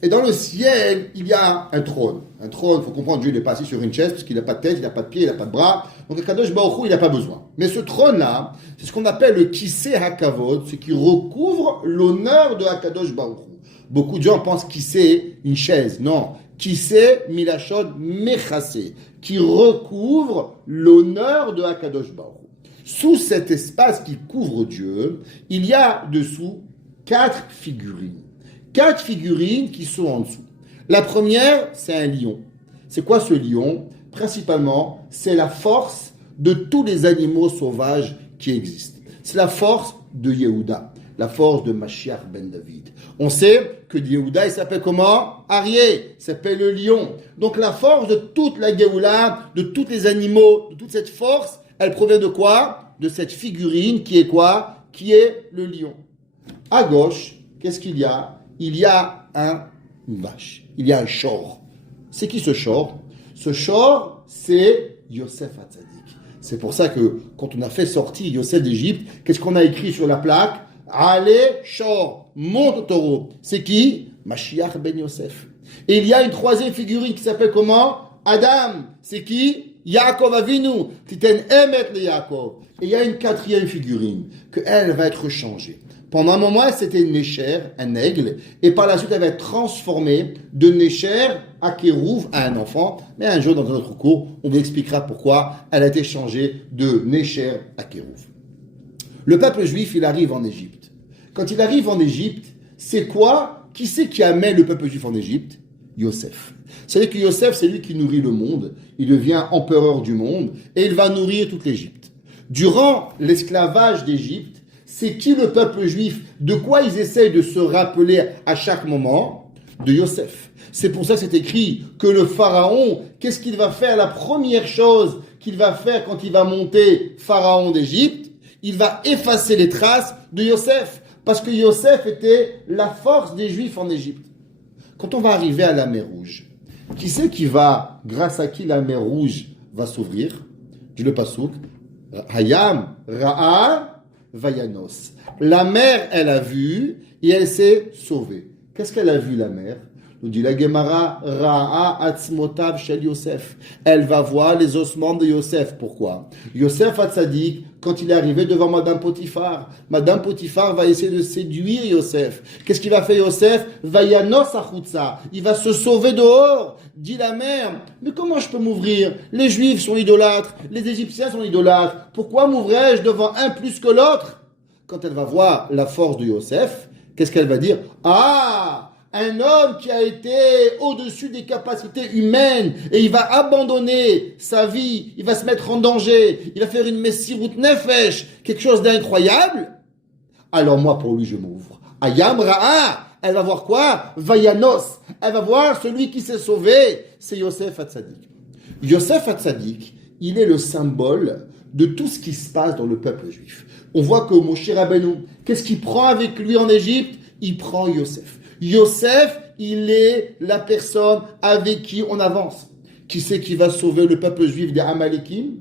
Et dans le ciel, il y a un trône. Un trône, il faut comprendre, Dieu n'est pas assis sur une chaise, parce qu'il n'a pas de tête, il n'a pas de pied, il n'a pas de bras. Donc, le Kadosh Baruch Hu, il n'a pas besoin. Mais ce trône-là, c'est ce qu'on appelle le Kiseh HaKavod, ce qui recouvre l'honneur de HaKadosh Baruch Hu. Beaucoup de gens pensent Kiseh, une chaise. Non. Kiseh, Milachod, Mechaseh, qui recouvre l'honneur de HaKadosh Baruch Hu. Sous cet espace qui couvre Dieu, il y a dessous 4 figurines. 4 figurines qui sont en dessous. La première, c'est un lion. C'est quoi ce lion? Principalement, c'est la force de tous les animaux sauvages qui existent. C'est la force de Yehuda, la force de Mashiach ben David. On sait que Yehuda, il s'appelle comment? Aryeh, il s'appelle le lion. Donc la force de toute la Géoula, de tous les animaux, de toute cette force, elle provient de quoi? De cette figurine qui est quoi? Qui est le lion. À gauche, qu'est-ce qu'il y a? Il y a une vache, il y a un shor. C'est qui ce shor? Ce shor, c'est Yosef Hatzadik. C'est pour ça que quand on a fait sortir Yosef d'Égypte, qu'est-ce qu'on a écrit sur la plaque? Allez, shor, monte au taureau. C'est qui? Mashiach ben Yosef. Et il y a une troisième figurine qui s'appelle comment? Adam. C'est qui? Yaakov Avinu. Titen emet le Yaakov. Et il y a une quatrième figurine, qu'elle va être changée. Pendant un moment, c'était une Nécher, un aigle, et par la suite, elle va être transformée de Nécher à Kérouv, à un enfant. Mais un jour, dans un autre cours, on vous expliquera pourquoi elle a été changée de Nécher à Kérouv. Le peuple juif, il arrive en Égypte. Quand il arrive en Égypte, c'est quoi? Qui c'est qui amène le peuple juif en Égypte? Yosef. C'est-à-dire que Yosef, c'est lui qui nourrit le monde. Il devient empereur du monde, et il va nourrir toute l'Égypte. Durant l'esclavage d'Égypte, c'est qui le peuple juif? De quoi ils essayent de se rappeler à chaque moment? De Yosef. C'est pour ça que c'est écrit que le pharaon, qu'est-ce qu'il va faire? La première chose qu'il va faire quand il va monter pharaon d'Égypte, il va effacer les traces de Yosef. Parce que Yosef était la force des Juifs en Égypte. Quand on va arriver à la mer Rouge, qui c'est qui va, grâce à qui la mer Rouge va s'ouvrir? Dis le pasouk. Hayam, Ra'a, Vayanos. La mer, elle a vu et elle s'est sauvée. Qu'est-ce qu'elle a vu, la mer? Nous dit la Gemara, Ra'a atzmotav shel Yosef. Elle va voir les ossements de Yosef. Pourquoi? Yosef Hatzadik, quand il est arrivé devant Madame Potiphar, Madame Potiphar va essayer de séduire Yosef. Qu'est-ce qu'il va faire Yosef? Vayanos achutza. Il va se sauver dehors. Dit la mère, mais comment je peux m'ouvrir? Les Juifs sont idolâtres, les Égyptiens sont idolâtres. Pourquoi m'ouvrais-je devant un plus que l'autre? Quand elle va voir la force de Yosef, qu'est-ce qu'elle va dire? Ah! Un homme qui a été au-dessus des capacités humaines et il va abandonner sa vie, il va se mettre en danger, il va faire une messirut nefesh, quelque chose d'incroyable. Alors moi, pour lui, je m'ouvre. Ayam Ra'a, elle va voir quoi? Vayanos, elle va voir celui qui s'est sauvé, c'est Yosef Hatzadik. Yosef Hatzadik, il est le symbole de tout ce qui se passe dans le peuple juif. On voit que Moshe Rabbeinu, qu'est-ce qu'il prend avec lui en Égypte? Il prend Yosef. Yosef, il est la personne avec qui on avance. Qui c'est qui va sauver le peuple juif des Amalekim?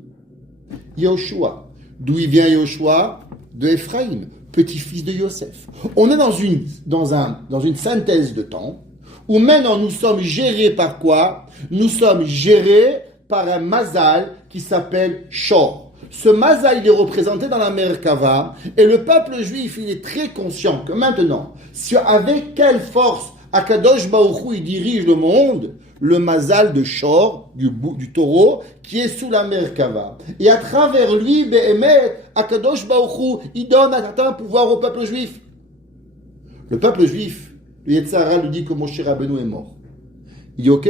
Yoshua. D'où il vient Yoshua? De Ephraïm, petit-fils de Yosef. On est dans une synthèse de temps où maintenant nous sommes gérés par quoi? Nous sommes gérés par un mazal qui s'appelle Shor. Ce mazal, il est représenté dans la Merkava, et le peuple juif, il est très conscient que maintenant, avec quelle force Akadosh Baruch Hu, il dirige le monde, le mazal de Shor, du taureau, qui est sous la Merkava. Et à travers lui, Behemet, Akadosh Baruch Hu, il donne un certain pouvoir au peuple juif. Le peuple juif, le Yetzer Hara lui dit que Moshe Rabbeinu est mort. Il dit, ok,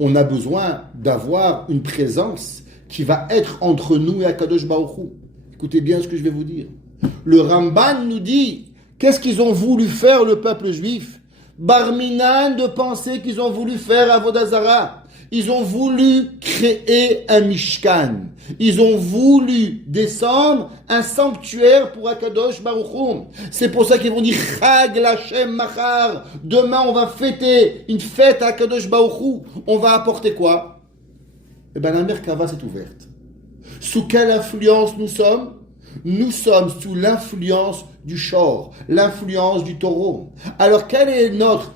on a besoin d'avoir une présence qui va être entre nous et Akadosh Baruch Hu. Écoutez bien ce que je vais vous dire. Le Ramban nous dit, qu'est-ce qu'ils ont voulu faire le peuple juif? Barminan de penser qu'ils ont voulu faire Avodah Zarah. Ils ont voulu créer un Mishkan. Ils ont voulu descendre un sanctuaire pour Akadosh Baruch Hu. C'est pour ça qu'ils vont dire Chag Lashem Machar. Demain, on va fêter une fête à Akadosh Baruch Hu. On va apporter quoi? Eh bien, la Merkava s'est ouverte. Sous quelle influence nous sommes? Nous sommes sous l'influence du shor, l'influence du taureau. Alors, quel est notre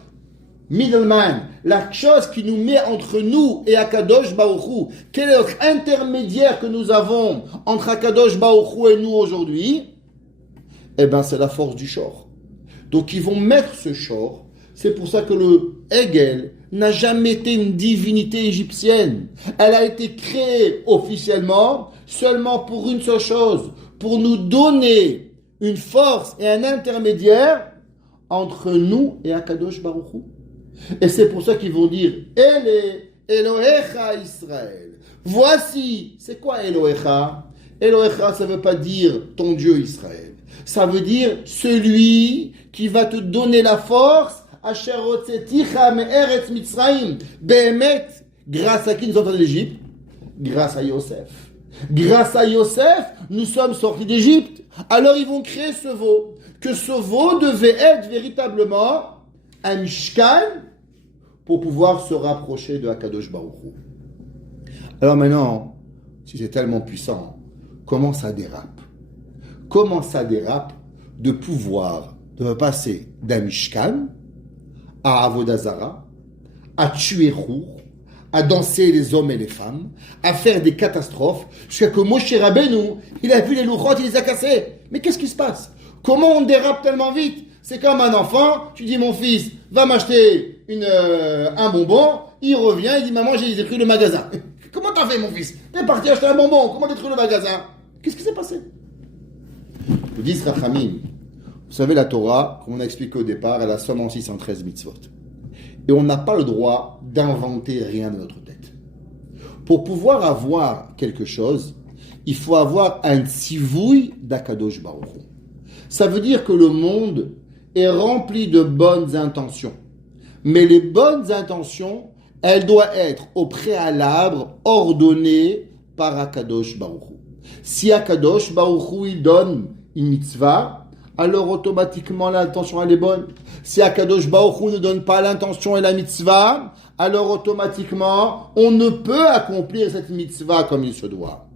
middleman, la chose qui nous met entre nous et Akadosh Baruch Hu? Quel est notre intermédiaire que nous avons entre Akadosh Baruch Hu et nous aujourd'hui? Eh bien, c'est la force du shor. Donc, ils vont mettre ce shor. C'est pour ça que le Hegel n'a jamais été une divinité égyptienne. Elle a été créée officiellement seulement pour une seule chose, pour nous donner une force et un intermédiaire entre nous et Akadosh Baruch Hu. Et c'est pour ça qu'ils vont dire Ele Elohecha Israël. Voici, c'est quoi Elohecha? Elohecha, ça ne veut pas dire ton Dieu Israël. Ça veut dire celui qui va te donner la force. Asher hotzeticha me'eretz Mitzrayim. Behemet, grâce à qui nous sommes sortis d'Égypte? Grâce à Yosef. Grâce à Yosef, nous sommes sortis d'Égypte. Alors ils vont créer ce veau. Que ce veau devait être véritablement un Mishkan pour pouvoir se rapprocher de Akadosh Baruch Hu. Alors maintenant, si c'est tellement puissant, comment ça dérape? Comment ça dérape de pouvoir de passer d'un Mishkan à Avodazara, à tuer Rour, à danser les hommes et les femmes, à faire des catastrophes, jusqu'à que Moshe Rabbeinu, il a vu les louchotes, il les a cassés. Mais qu'est-ce qui se passe? Comment on dérape tellement vite? C'est comme un enfant, tu dis mon fils, va m'acheter un bonbon, il revient, il dit maman j'ai détruit le magasin. Comment t'as fait mon fils? T'es parti acheter un bonbon, comment détruire le magasin? Qu'est-ce qui s'est passé? Vous dites Rachamim, vous savez la Torah, comme on a expliqué au départ, elle a seulement 613 mitzvot. Et on n'a pas le droit d'inventer rien de notre tête. Pour pouvoir avoir quelque chose, il faut avoir un tzivouï d'Akadosh Baruch Hu. Ça veut dire que le monde est rempli de bonnes intentions. Mais les bonnes intentions, elles doivent être au préalable ordonnées par Akadosh Baruch Hu. Si Akadosh Baruch Hu il donne une mitzvah, alors automatiquement l'intention elle est bonne. Si Akadosh Baruch Hu ne donne pas l'intention et la mitzvah, alors automatiquement on ne peut accomplir cette mitzvah comme il se doit.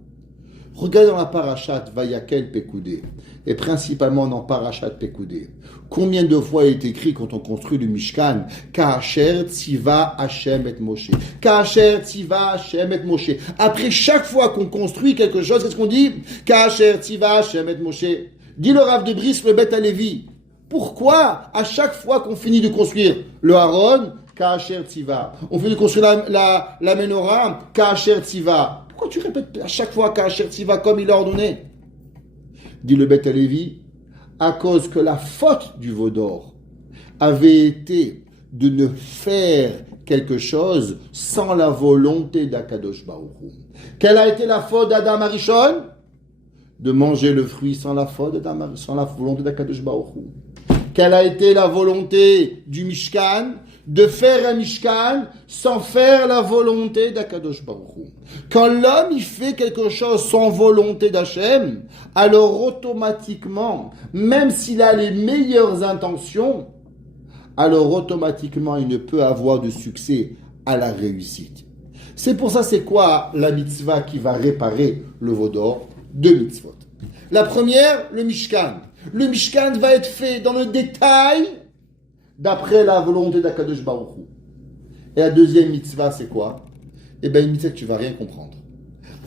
Regardez dans la parashat Vayakel Pekoudé, et principalement dans parashat Pekoudé. Combien de fois il est écrit quand on construit le Mishkan, Ka'asher tziva Hashem et Moshe. Ka'asher tziva Hashem et Moshe. Après chaque fois qu'on construit quelque chose, qu'est-ce qu'on dit? Ka'asher tziva Hashem et Moshe. Dit le Rav de Brisk, le Beth Alevi. Pourquoi, à chaque fois qu'on finit de construire le Haron, Ka'asher tziva, on finit de construire la Menorah, Ka'asher tziva. Pourquoi tu répètes à chaque fois Ka'asher tziva comme il a ordonné? Dit le Beth Alevi, à cause que la faute du veau d'or avait été de ne faire quelque chose sans la volonté d'Akadosh Baruch Hu. Quelle a été la faute d'Adam Arishon? De manger le fruit sans la faute sans la volonté d'Akadosh Baruch Hu. Quelle a été la volonté du Mishkan? De faire un Mishkan sans faire la volonté d'Akadosh Baruch Hu. Quand l'homme il fait quelque chose sans volonté d'Hachem, alors automatiquement, même s'il a les meilleures intentions, alors automatiquement il ne peut avoir de succès à la réussite. C'est pour ça, c'est quoi la mitzvah qui va réparer le veau d'or? Deux mitzvot. La première, le Mishkan. Le Mishkan va être fait dans le détail d'après la volonté d'Akadosh Baruch Hu. Et la deuxième mitzvah, c'est quoi? Eh bien, une mitzvah que tu ne vas rien comprendre.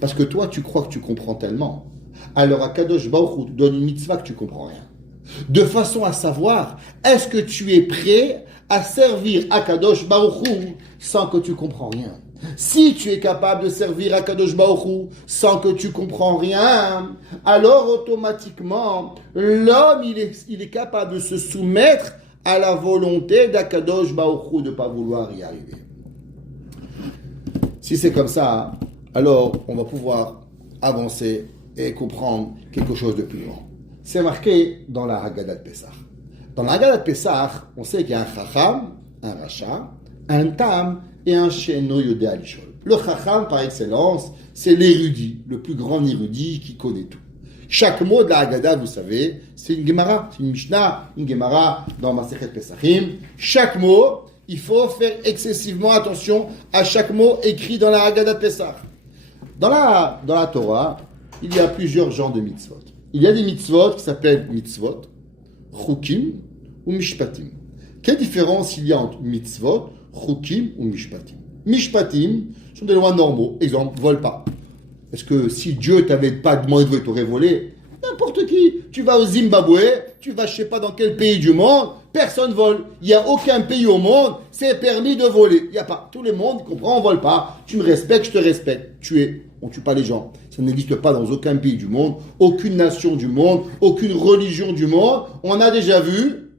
Parce que toi, tu crois que tu comprends tellement. Alors, Akadosh Baruch Hu te donne une mitzvah que tu ne comprends rien. De façon à savoir, est-ce que tu es prêt à servir Akadosh Baruch Hu sans que tu comprends rien? Si tu es capable de servir Akadosh Baruch Hu sans que tu comprends rien, alors automatiquement, l'homme, il est capable de se soumettre à la volonté d'Akadosh Baruch Hu de ne pas vouloir y arriver. Si c'est comme ça, alors on va pouvoir avancer et comprendre quelque chose de plus grand. C'est marqué dans la Haggadah de Pessah. Dans la Haggadah de Pessah, on sait qu'il y a un Chacham, un Racha, un Tam et un She'eno Yodea Lishol. Le Chacham, par excellence, c'est l'érudit, le plus grand érudit qui connaît tout. Chaque mot de la Haggadah, vous savez, c'est une Gemara, c'est une Mishnah, une Gemara dans Masechet Pesachim. Chaque mot, il faut faire excessivement attention à chaque mot écrit dans la Haggadah de Pessah. Dans la Torah, il y a plusieurs genres de mitzvot. Il y a des mitzvot qui s'appellent mitzvot, chukim ou mishpatim. Quelle différence il y a entre mitzvot, chukim ou mishpatim? Mishpatim sont des lois normaux. Exemple, vole pas. Est-ce que si Dieu t'avait pas demandé de voler, t'aurais volé? N'importe qui. Tu vas au Zimbabwe, tu vas je sais pas dans quel pays du monde, personne vole. Il n'y a aucun pays au monde, c'est permis de voler. Il n'y a pas. Tout le monde comprend, on vole pas. Tu me respectes, je te respecte. On tue pas les gens. Ça n'existe pas dans aucun pays du monde, aucune nation du monde, aucune religion du monde. On a déjà vu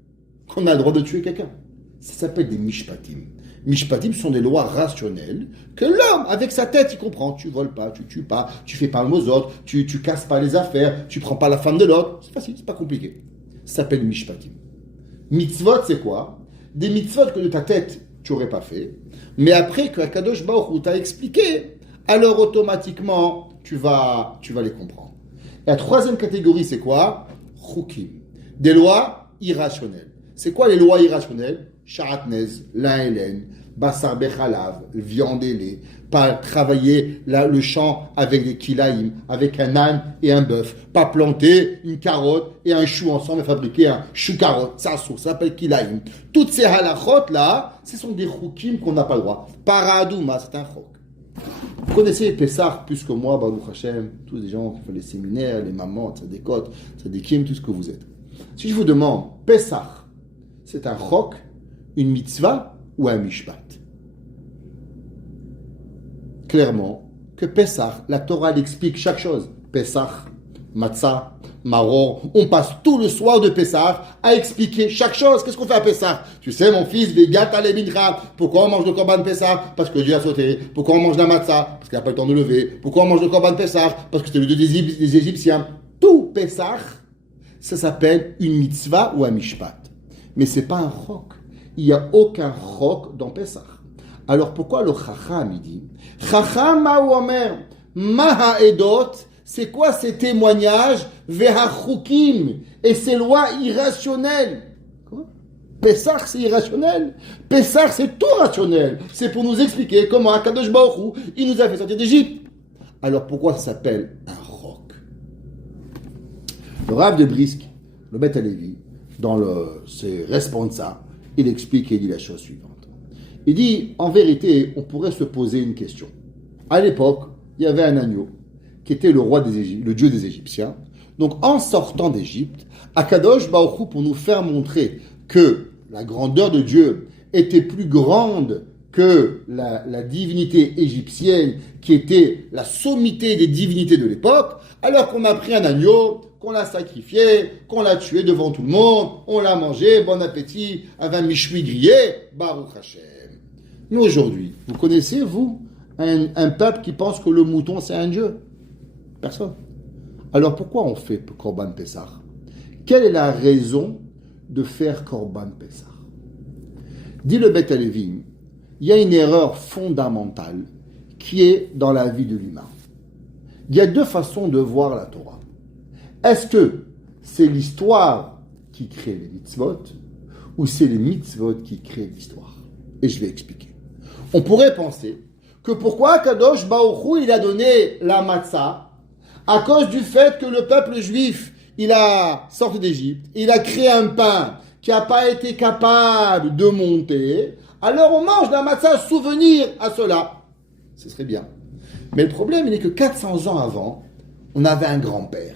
qu'on a le droit de tuer quelqu'un. Ça s'appelle des mishpatim. Mishpatim sont des lois rationnelles que l'homme, avec sa tête, il comprend. Tu voles pas, tu tues pas, tu fais pas mal aux autres, tu casses pas les affaires, tu prends pas la femme de l'autre. C'est facile, c'est pas compliqué. Ça s'appelle mishpatim. Mitzvot, c'est quoi? Des mitzvot que de ta tête, tu aurais pas fait, mais après que Akadosh Baruch Hu t'a expliqué, alors automatiquement, tu vas les comprendre. Et la troisième catégorie, c'est quoi? Chukim. Des lois irrationnelles. C'est quoi les lois irrationnelles? Sharatnez, lin et laine, bassar bechalav, viande et lait, pas travailler le champ avec des kilaïm, avec un âne et un bœuf, pas planter une carotte et un chou ensemble et fabriquer un chou-carotte, ça s'appelle kilaïm. Toutes ces halachot là, ce sont des chukim qu'on n'a pas le droit. Paradouma, c'est un chok. Vous connaissez Pessah plus que moi, Baruch Hashem, tous les gens qui font les séminaires, les mamans, tzadikot, tzadikim, tout ce que vous êtes. Si je vous demande, Pessah, c'est un chok, une mitzvah ou un mishpat? Clairement, que Pessah, la Torah l'explique chaque chose. Pessah, matzah, maror, on passe tout le soir de Pessah à expliquer chaque chose. Qu'est-ce qu'on fait à Pessah? Tu sais, mon fils, vegat ale mincha. Pourquoi on mange le korban Pessah? Parce que Dieu a sauté. Pourquoi on mange la matzah? Parce qu'il n'a pas le temps de lever. Pourquoi on mange le korban Pessah? Parce que c'était le dieu des Égyptiens. Tout Pessah, ça s'appelle une mitzvah ou un mishpat. Mais c'est pas un chok. Il n'y a aucun chok dans Pessah. Alors pourquoi le Chacham il dit Chacham ma'omer mahaedot, c'est quoi ces témoignages vehachukim et ces lois irrationnelles? Quoi? Pessah c'est irrationnel. Pessah c'est tout rationnel. C'est pour nous expliquer comment Akadosh Baruch Hu il nous a fait sortir d'Égypte. Alors pourquoi ça s'appelle un chok? Le Rav de Brisk, le Beth Alevi, dans ses responsables, il explique et il dit la chose suivante. Il dit, en vérité, on pourrait se poser une question. À l'époque, il y avait un agneau qui était le roi le dieu des Égyptiens. Donc, en sortant d'Égypte, Akadosh Baruch Hu, pour nous faire montrer que la grandeur de Dieu était plus grande que la divinité égyptienne, qui était la sommité des divinités de l'époque, alors qu'on a pris un agneau, qu'on l'a sacrifié, qu'on l'a tué devant tout le monde, on l'a mangé, bon appétit, avec un michui grillé, Baruch Hashem. Mais aujourd'hui, vous connaissez, vous, un peuple qui pense que le mouton, c'est un dieu? Personne. Alors pourquoi on fait Korban Pessah? Quelle est la raison de faire Korban Pessah? Dit le Beth Alevi, il y a une erreur fondamentale qui est dans la vie de l'humain. Il y a deux façons de voir la Torah. Est-ce que c'est l'histoire qui crée les mitzvot ou c'est les mitzvot qui créent l'histoire? Et je vais expliquer. On pourrait penser que pourquoi Kadosh Baruch Hu il a donné la matzah à cause du fait que le peuple juif il a sorti d'Égypte, il a créé un pain qui n'a pas été capable de monter, alors on mange la matzah souvenir à cela. Ce serait bien. Mais le problème il est que 400 ans avant, on avait un grand-père.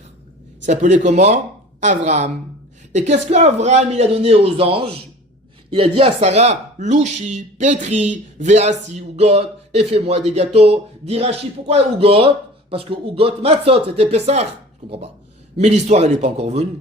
Il s'appelait comment? Avraham. Et qu'est-ce que Avraham il a donné aux anges? Il a dit à Sarah, Louchi, Pétri, Véassi, Ougot, et fais-moi des gâteaux. Dit Rashi, pourquoi Ougot? Parce que Ougot, Matzot, c'était Pessah. Je comprends pas. Mais l'histoire, elle n'est pas encore venue.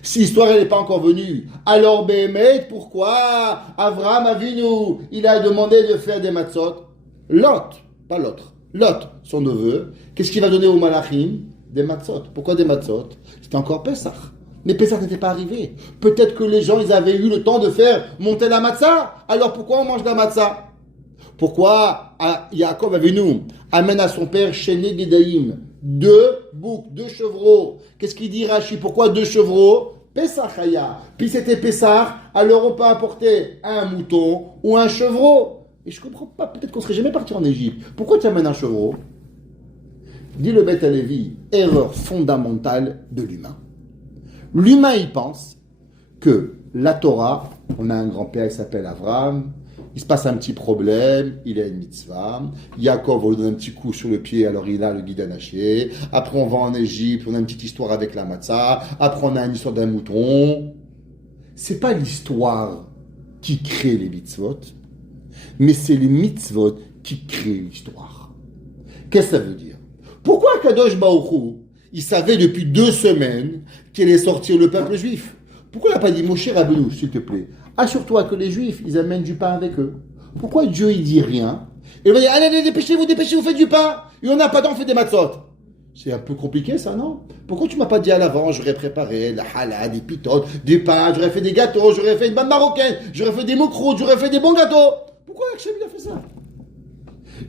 Si l'histoire, elle n'est pas encore venue, alors Béhémet, pourquoi Avraham Avinu, il a demandé de faire des Matzot? Lot, pas l'autre. Lot, son neveu, qu'est-ce qu'il va donner aux Malachim? Des Matzot. Pourquoi des Matzot? C'était encore Pessah. Mais Pessah n'était pas arrivé. Peut-être que les gens, ils avaient eu le temps de faire monter la matzah. Alors pourquoi on mange la matzah? Pourquoi Yaakov Avinu amène à son père Shene Gedaïm 2 boucs, 2 chevreaux? Qu'est-ce qu'il dit Rashi? Pourquoi 2 chevreaux? Pessah Chaya. Puis c'était Pessah, alors on peut apporter un mouton ou un chevreau. Et je comprends pas, peut-être qu'on serait jamais parti en Égypte. Pourquoi tu amènes un chevreau? Dit le Beth Halevi, erreur fondamentale de l'humain. L'humain, il pense que la Torah, on a un grand-père, il s'appelle Abraham, il se passe un petit problème, il a une mitzvah, Yaakov, on lui donne un petit coup sur le pied, alors il a le guide anaché, après on va en Égypte, on a une petite histoire avec la matzah, après on a une histoire d'un mouton. C'est pas l'histoire qui crée les mitzvot, mais c'est les mitzvot qui créent l'histoire. Qu'est-ce que ça veut dire? Pourquoi Kadosh Baruch Hu, il savait depuis 2 semaines qu'il allait sortir le peuple juif? Pourquoi il n'a pas dit, Moshe Rabbeinu, s'il te plaît, assure-toi que les juifs, ils amènent du pain avec eux? Pourquoi Dieu, il dit rien? Il va dire, allez, dépêchez-vous, faites du pain. Et on n'a pas d'en fait des matzot. C'est un peu compliqué, ça, non? Pourquoi tu m'as pas dit à l'avant, j'aurais préparé la halal, des pitotes, du pain, j'aurais fait des gâteaux, j'aurais fait une bande marocaine, j'aurais fait des mokroutes, j'aurais fait des bons gâteaux? Pourquoi Hachem, il a fait ça?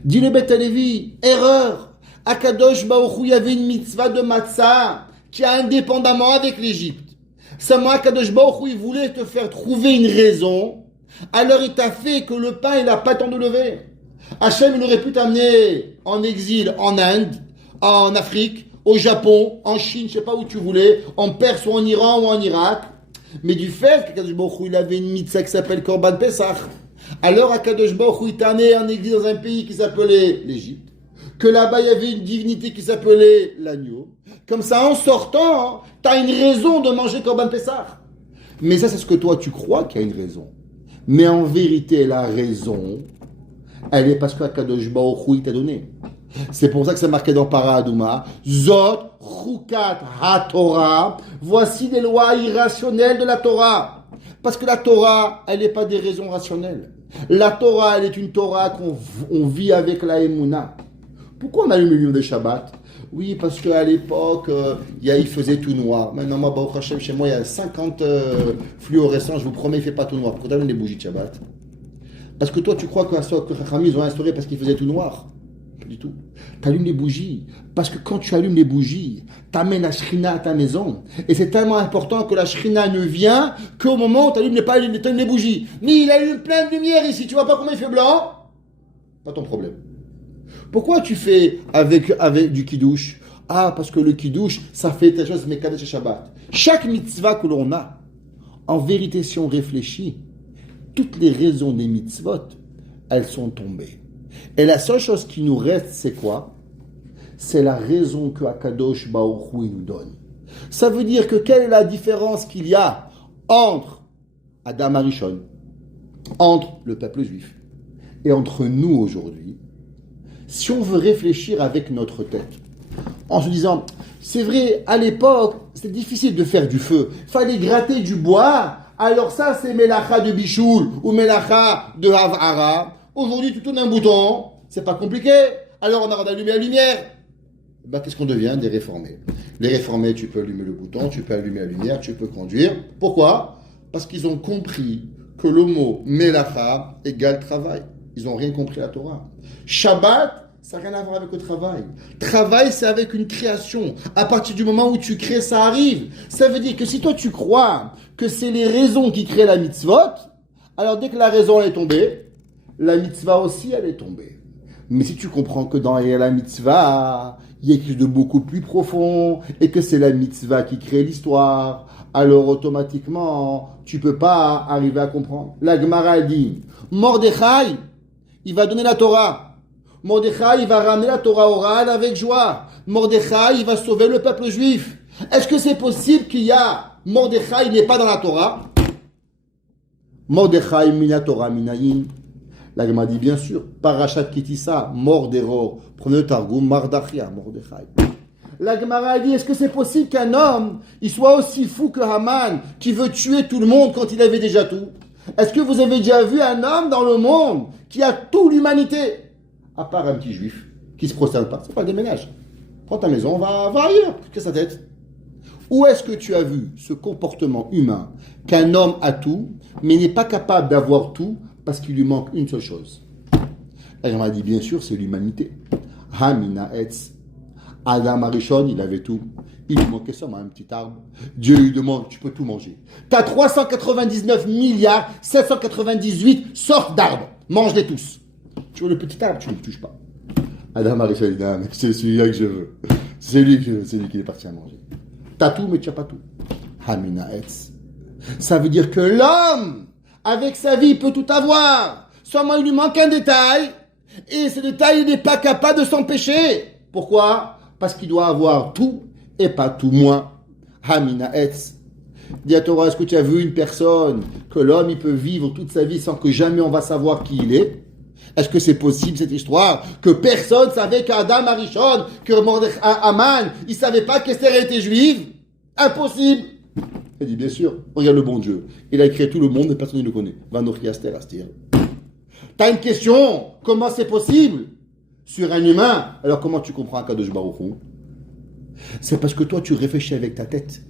Dit le Beth Halevi, erreur. À Kadosh Baruch Hu, il y avait une mitzvah de matzah qui a indépendamment avec l'Égypte. Seulement, Kadosh Baruch Hu, il voulait te faire trouver une raison. Alors, il t'a fait que le pain, il n'a pas tant de lever. Hachem, il aurait pu t'amener en exil en Inde, en Afrique, au Japon, en Chine, je sais pas où tu voulais, en Perse ou en Iran ou en Irak. Mais du fait que Kadosh Baruch Hu, il avait une mitzvah qui s'appelle Korban Pesach. Alors, Kadosh Baruch Hu, il t'a amené en exil dans un pays qui s'appelait l'Égypte. Que là-bas, il y avait une divinité qui s'appelait l'agneau. Comme ça, en sortant, tu as une raison de manger Korban Pessah. Mais ça, c'est ce que toi, tu crois qu'il y a une raison. Mais en vérité, la raison, elle est parce que Kadosh Baruch Hu, il t'a donné. C'est pour ça que c'est marqué dans Para Aduma, Zot Chukat HaTorah, voici des lois irrationnelles de la Torah. Parce que la Torah, elle n'est pas des raisons rationnelles. La Torah, elle est une Torah qu'on vit avec la Emouna. Pourquoi on allume le lumière de Shabbat? Oui, parce qu'à l'époque, il faisait tout noir. Maintenant, moi, Baruch Hashem, chez moi, il y a 50 fluorescents, je vous promets, il ne fait pas tout noir. Pourquoi tu allumes les bougies de Shabbat? Parce que toi, tu crois que Chachamim, ils ont instauré parce qu'il faisait tout noir? Pas du tout. Tu allumes les bougies. Parce que quand tu allumes les bougies, tu amènes la Shrina à ta maison. Et c'est tellement important que la Shrina ne vient qu'au moment où tu allumes les bougies. Mais il allume plein de lumière ici. Tu vois pas comment il fait blanc? Pas ton problème. Pourquoi tu fais avec du kiddush? Ah, parce que le kiddush, ça fait telle chose, mais Kadesh et Shabbat. Chaque mitzvah que l'on a, en vérité, si on réfléchit, toutes les raisons des mitzvot, elles sont tombées. Et la seule chose qui nous reste, c'est quoi? C'est la raison que Akadosh Baruch Hu nous donne. Ça veut dire que quelle est la différence qu'il y a entre Adam Arishon, entre le peuple juif, et entre nous aujourd'hui? Si on veut réfléchir avec notre tête, en se disant, c'est vrai, à l'époque, c'était difficile de faire du feu. Il fallait gratter du bois. Alors ça, c'est Melacha de Bichoul ou Melacha de Havara. Aujourd'hui, tu tournes un bouton. C'est pas compliqué. Alors, on a allumé la lumière. Ben, qu'est-ce qu'on devient? Des réformés. Les réformés, tu peux allumer le bouton, tu peux allumer la lumière, tu peux conduire. Pourquoi? Parce qu'ils ont compris que le mot Melacha égale travail. Ils n'ont rien compris à la Torah. Shabbat, ça n'a rien à voir avec le travail. Travail, c'est avec une création. À partir du moment où tu crées, ça arrive. Ça veut dire que si toi tu crois que c'est les raisons qui créent la mitzvot, alors dès que la raison elle est tombée, la mitzvah aussi elle est tombée. Mais si tu comprends que dans la mitzvah, il y a quelque chose de beaucoup plus profond et que c'est la mitzvah qui crée l'histoire, alors automatiquement, tu ne peux pas arriver à comprendre. La Gemara dit, Mordechai, il va donner la Torah. Mordechai, il va ramener la Torah orale avec joie. Mordechai, il va sauver le peuple juif. Est-ce que c'est possible qu'il y a Mordechai n'est pas dans la Torah? Mordechai mina Torah minayin. La Gemara dit bien sûr. Parashat Kitissa, mort d'erreur. Prenez le Targum, Mardachia, Mordechai. La Gemara dit, est-ce que c'est possible qu'un homme, il soit aussi fou que Haman, qui veut tuer tout le monde quand il avait déjà tout? Est-ce que vous avez déjà vu un homme dans le monde qui a toute l'humanité? À part un petit juif qui ne se prosterne pas. C'est pas des ménages. Prends ta maison, va ailleurs. Qu'est-ce que sa tête? Où est-ce que tu as vu ce comportement humain qu'un homme a tout, mais n'est pas capable d'avoir tout parce qu'il lui manque une seule chose? Là, j'en ai dit, bien sûr, c'est l'humanité. Hamina Etz. Adam Arishon, il avait tout. Il lui manquait seulement un petit arbre. Dieu lui demande, tu peux tout manger. Tu as 399 milliards 798 sortes d'arbres. Mange-les tous. Tu vois le petit arbre, tu ne le touches pas. Adam Arishon dit, non, mais c'est celui-là que je veux. C'est lui qui est parti à manger. T'as tout, mais tu n'as pas tout. Hamina Etz. Ça veut dire que l'homme, avec sa vie, peut tout avoir. Seulement, il lui manque un détail. Et ce détail, il n'est pas capable de s'empêcher. Pourquoi? Parce qu'il doit avoir tout et pas tout moins. Hamina Etz. Dis à Torah, est-ce que tu as vu une personne que l'homme, il peut vivre toute sa vie sans que jamais on va savoir qui il est? Est-ce que c'est possible cette histoire? Que personne savait qu'Adam Arishon, que Aman, il ne savait pas qu'Esther était juive? Impossible! Il dit, bien sûr, regarde le bon Dieu. Il a créé tout le monde et personne ne le connaît. Vanochi Esther Astir. T'as une question? Comment c'est possible? Sur un humain, alors comment tu comprends Akadosh Baruch Hu? C'est parce que toi, tu réfléchis avec ta tête.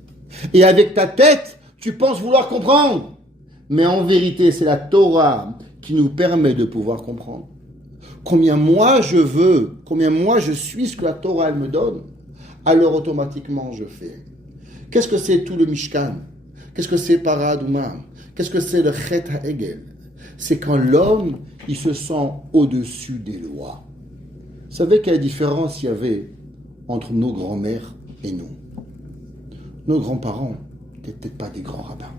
Et avec ta tête, tu penses vouloir comprendre. Mais en vérité, c'est la Torah qui nous permet de pouvoir comprendre. Combien moi je suis ce que la Torah elle me donne, alors automatiquement je fais. Qu'est-ce que c'est tout le Mishkan? Qu'est-ce que c'est Paradouma? Qu'est-ce que c'est le Chet HaEgel? C'est quand l'homme, il se sent au-dessus des lois. Vous savez quelle différence il y avait entre nos grands-mères et nous? Nos grands-parents n'étaient peut-être pas des grands rabbins.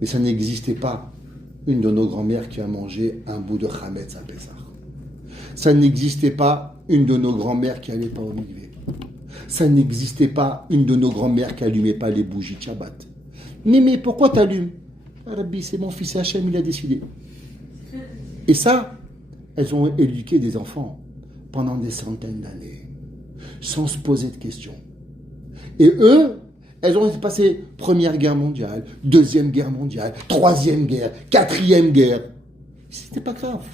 Mais ça n'existait pas une de nos grands-mères qui a mangé un bout de chametz à Pessah. Ça n'existait pas une de nos grands-mères qui n'allait pas au mikvé. Ça n'existait pas une de nos grands-mères qui n'allumait pas les bougies de Shabbat. Mais pourquoi t'allumes? Rabbi, c'est mon fils Hachem, il a décidé. Et ça, elles ont éduqué des enfants pendant des centaines d'années, sans se poser de questions. Et eux, elles ont passé Première Guerre mondiale, Deuxième Guerre mondiale, Troisième Guerre, Quatrième Guerre. C'était pas grave.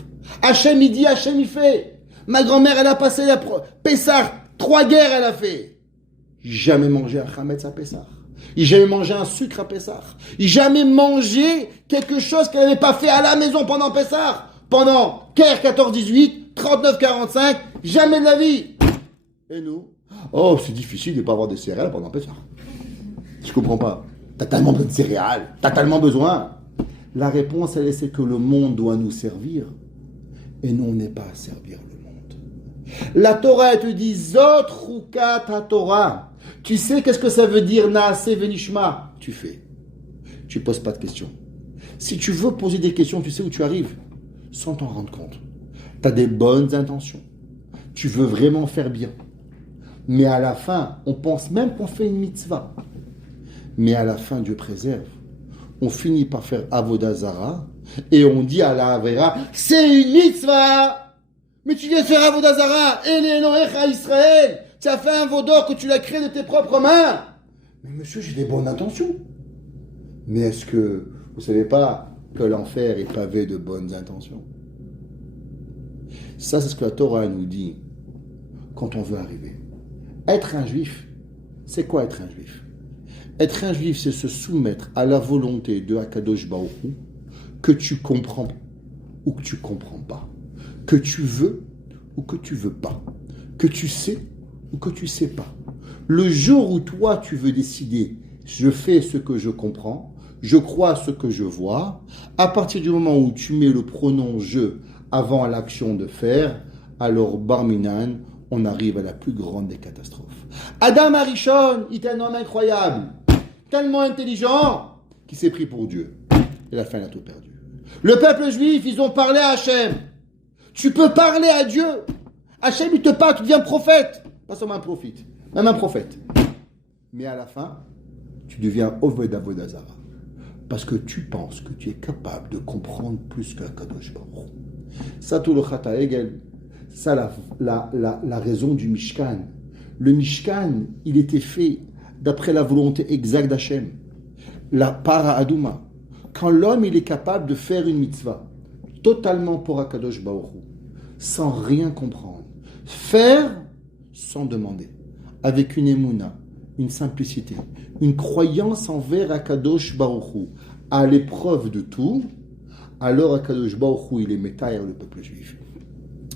Hachem il dit, Hachem il fait. Ma grand-mère, elle a passé la Pessah, 3 guerres elle a fait. Jamais mangé un chametz à Pessah. Jamais mangé un sucre à Pessah. Jamais mangé quelque chose qu'elle n'avait pas fait à la maison pendant Pessah. Pendant Caire 14-18, 39-45, jamais de la vie. Et nous? Oh, c'est difficile de ne pas avoir de céréales pendant Pessah. Je comprends pas. T'as tellement besoin de céréales. T'as tellement besoin. La réponse, elle est, c'est que le monde doit nous servir. Et nous, on n'est pas à servir le monde. La Torah, elle te dit, Zot Chukat HaTorah. Tu sais qu'est-ce que ça veut dire Naaseh Venishma? Tu fais. Tu poses pas de questions. Si tu veux poser des questions, tu sais où tu arrives. Sans t'en rendre compte. Tu as des bonnes intentions. Tu veux vraiment faire bien. Mais à la fin, on pense même qu'on fait une mitzvah. Mais à la fin, Dieu préserve. On finit par faire Avodah Zara et on dit à la Avera, c'est une mitzvah. Mais tu viens de faire Avodah Zara. Elohecha Israël. Tu as fait un veau d'or que tu l'as créé de tes propres mains. Mais monsieur, j'ai des bonnes intentions. Mais est-ce que vous ne savez pas que l'enfer est pavé de bonnes intentions? Ça, c'est ce que la Torah nous dit quand on veut arriver. Être un juif, c'est quoi être un juif? Être un juif, c'est se soumettre à la volonté de Akadosh Baruch Hu, que tu comprends ou que tu ne comprends pas, que tu veux ou que tu ne veux pas, que tu sais ou que tu ne sais pas. Le jour où toi, tu veux décider, je fais ce que je comprends, je crois ce que je vois, à partir du moment où tu mets le pronom « je » avant l'action de faire, alors Barminan, on arrive à la plus grande des catastrophes. Adam Arishon, il était un homme incroyable, tellement intelligent, qu'il s'est pris pour Dieu. Et la fin, il a tout perdu. Le peuple juif, ils ont parlé à Hachem. Tu peux parler à Dieu. Hachem, il te parle, tu deviens prophète. Pas seulement un prophète, même un prophète. Mais à la fin, tu deviens Oved Avodah Zara. Parce que tu penses que tu es capable de comprendre plus que Kadosh Baruch. Ça, tout le Chet HaEgel, ça, la raison du Mishkan. Le Mishkan, il était fait d'après la volonté exacte d'Hachem. La para Adouma. Quand l'homme, il est capable de faire une mitzvah, totalement pour Akadosh Baruch Hu, sans rien comprendre. Faire sans demander. Avec une émouna, une simplicité, une croyance envers Akadosh Baruch Hu, à l'épreuve de tout, alors Akadosh Baruch Hu, il est métaïr le peuple juif.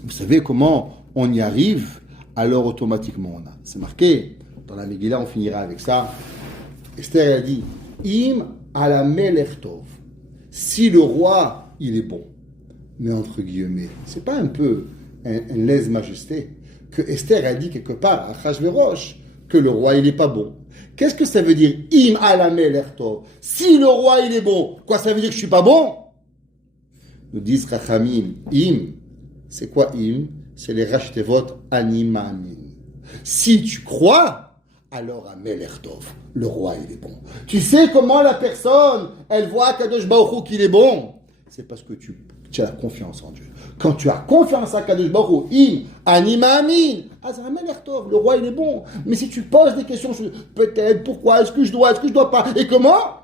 Vous savez comment on y arrive? Alors automatiquement on a. C'est marqué dans la Megillah, on finira avec ça. Esther a dit, Im ala melech tov. Si le roi, il est bon. Mais entre guillemets, c'est pas un peu un lèse-majesté, que Esther a dit quelque part à Achashverosh que le roi il est pas bon. Qu'est-ce que ça veut dire im alamelech tov? Si le roi il est bon, quoi ça veut dire que je suis pas bon? Nous disent Chachamim, im, c'est quoi im? C'est les rachetevot animamin. Si tu crois, alors Amelech Tov, le roi il est bon. Tu sais comment la personne, elle voit Kadosh Baruch Hu qu'il est bon? C'est parce que tu as confiance en Dieu. Quand tu as confiance en Kadosh Baruch Hu, im, anima amin, Amelech Tov, le roi il est bon. Mais si tu poses des questions sur peut-être, pourquoi, est-ce que je dois pas, et comment?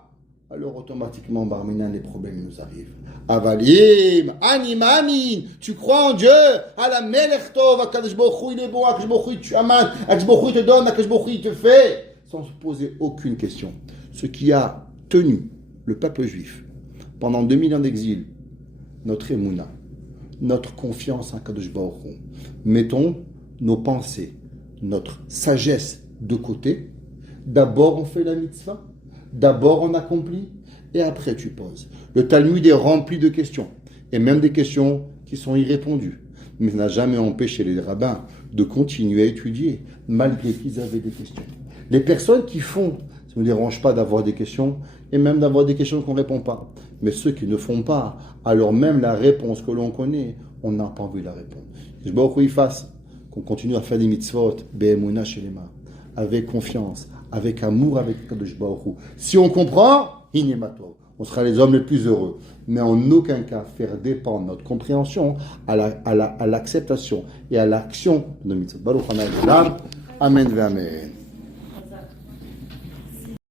Alors automatiquement, Barminan, les problèmes nous arrivent. Avalim, anima amin, tu crois en Dieu, à la melech tov, Akadosh Baruch Hu, il est bon, Akadosh Baruch Hu, tu amas, Akadosh Baruch Hu te donne, Akadosh Baruch Hu, il te fait, sans se poser aucune question. Ce qui a tenu le peuple juif pendant 2000 ans d'exil, notre émouna, notre confiance en Akadosh Baruch Hu. Mettons nos pensées, notre sagesse de côté. D'abord on fait la mitzvah, d'abord on accomplit, et après tu poses. Le Talmud est rempli de questions, et même des questions qui sont irrépondues. Mais ça n'a jamais empêché les rabbins de continuer à étudier, malgré qu'ils avaient des questions. Les personnes qui font, ça ne nous dérange pas d'avoir des questions, et même d'avoir des questions qu'on ne répond pas. Mais ceux qui ne font pas, alors même la réponse que l'on connaît, on n'a pas envie de la répondre. Je veux qu'il fasse, qu'on continue à faire des mitzvot, be'emunah shelema, avec confiance, avec amour, avec Kadosh Baruch Hu. Si on comprend, on sera les hommes les plus heureux. Mais en aucun cas faire dépendre notre compréhension à l'acceptation et à l'action de mitzvot. Baruch Hanai Olam. Amen ve Amen.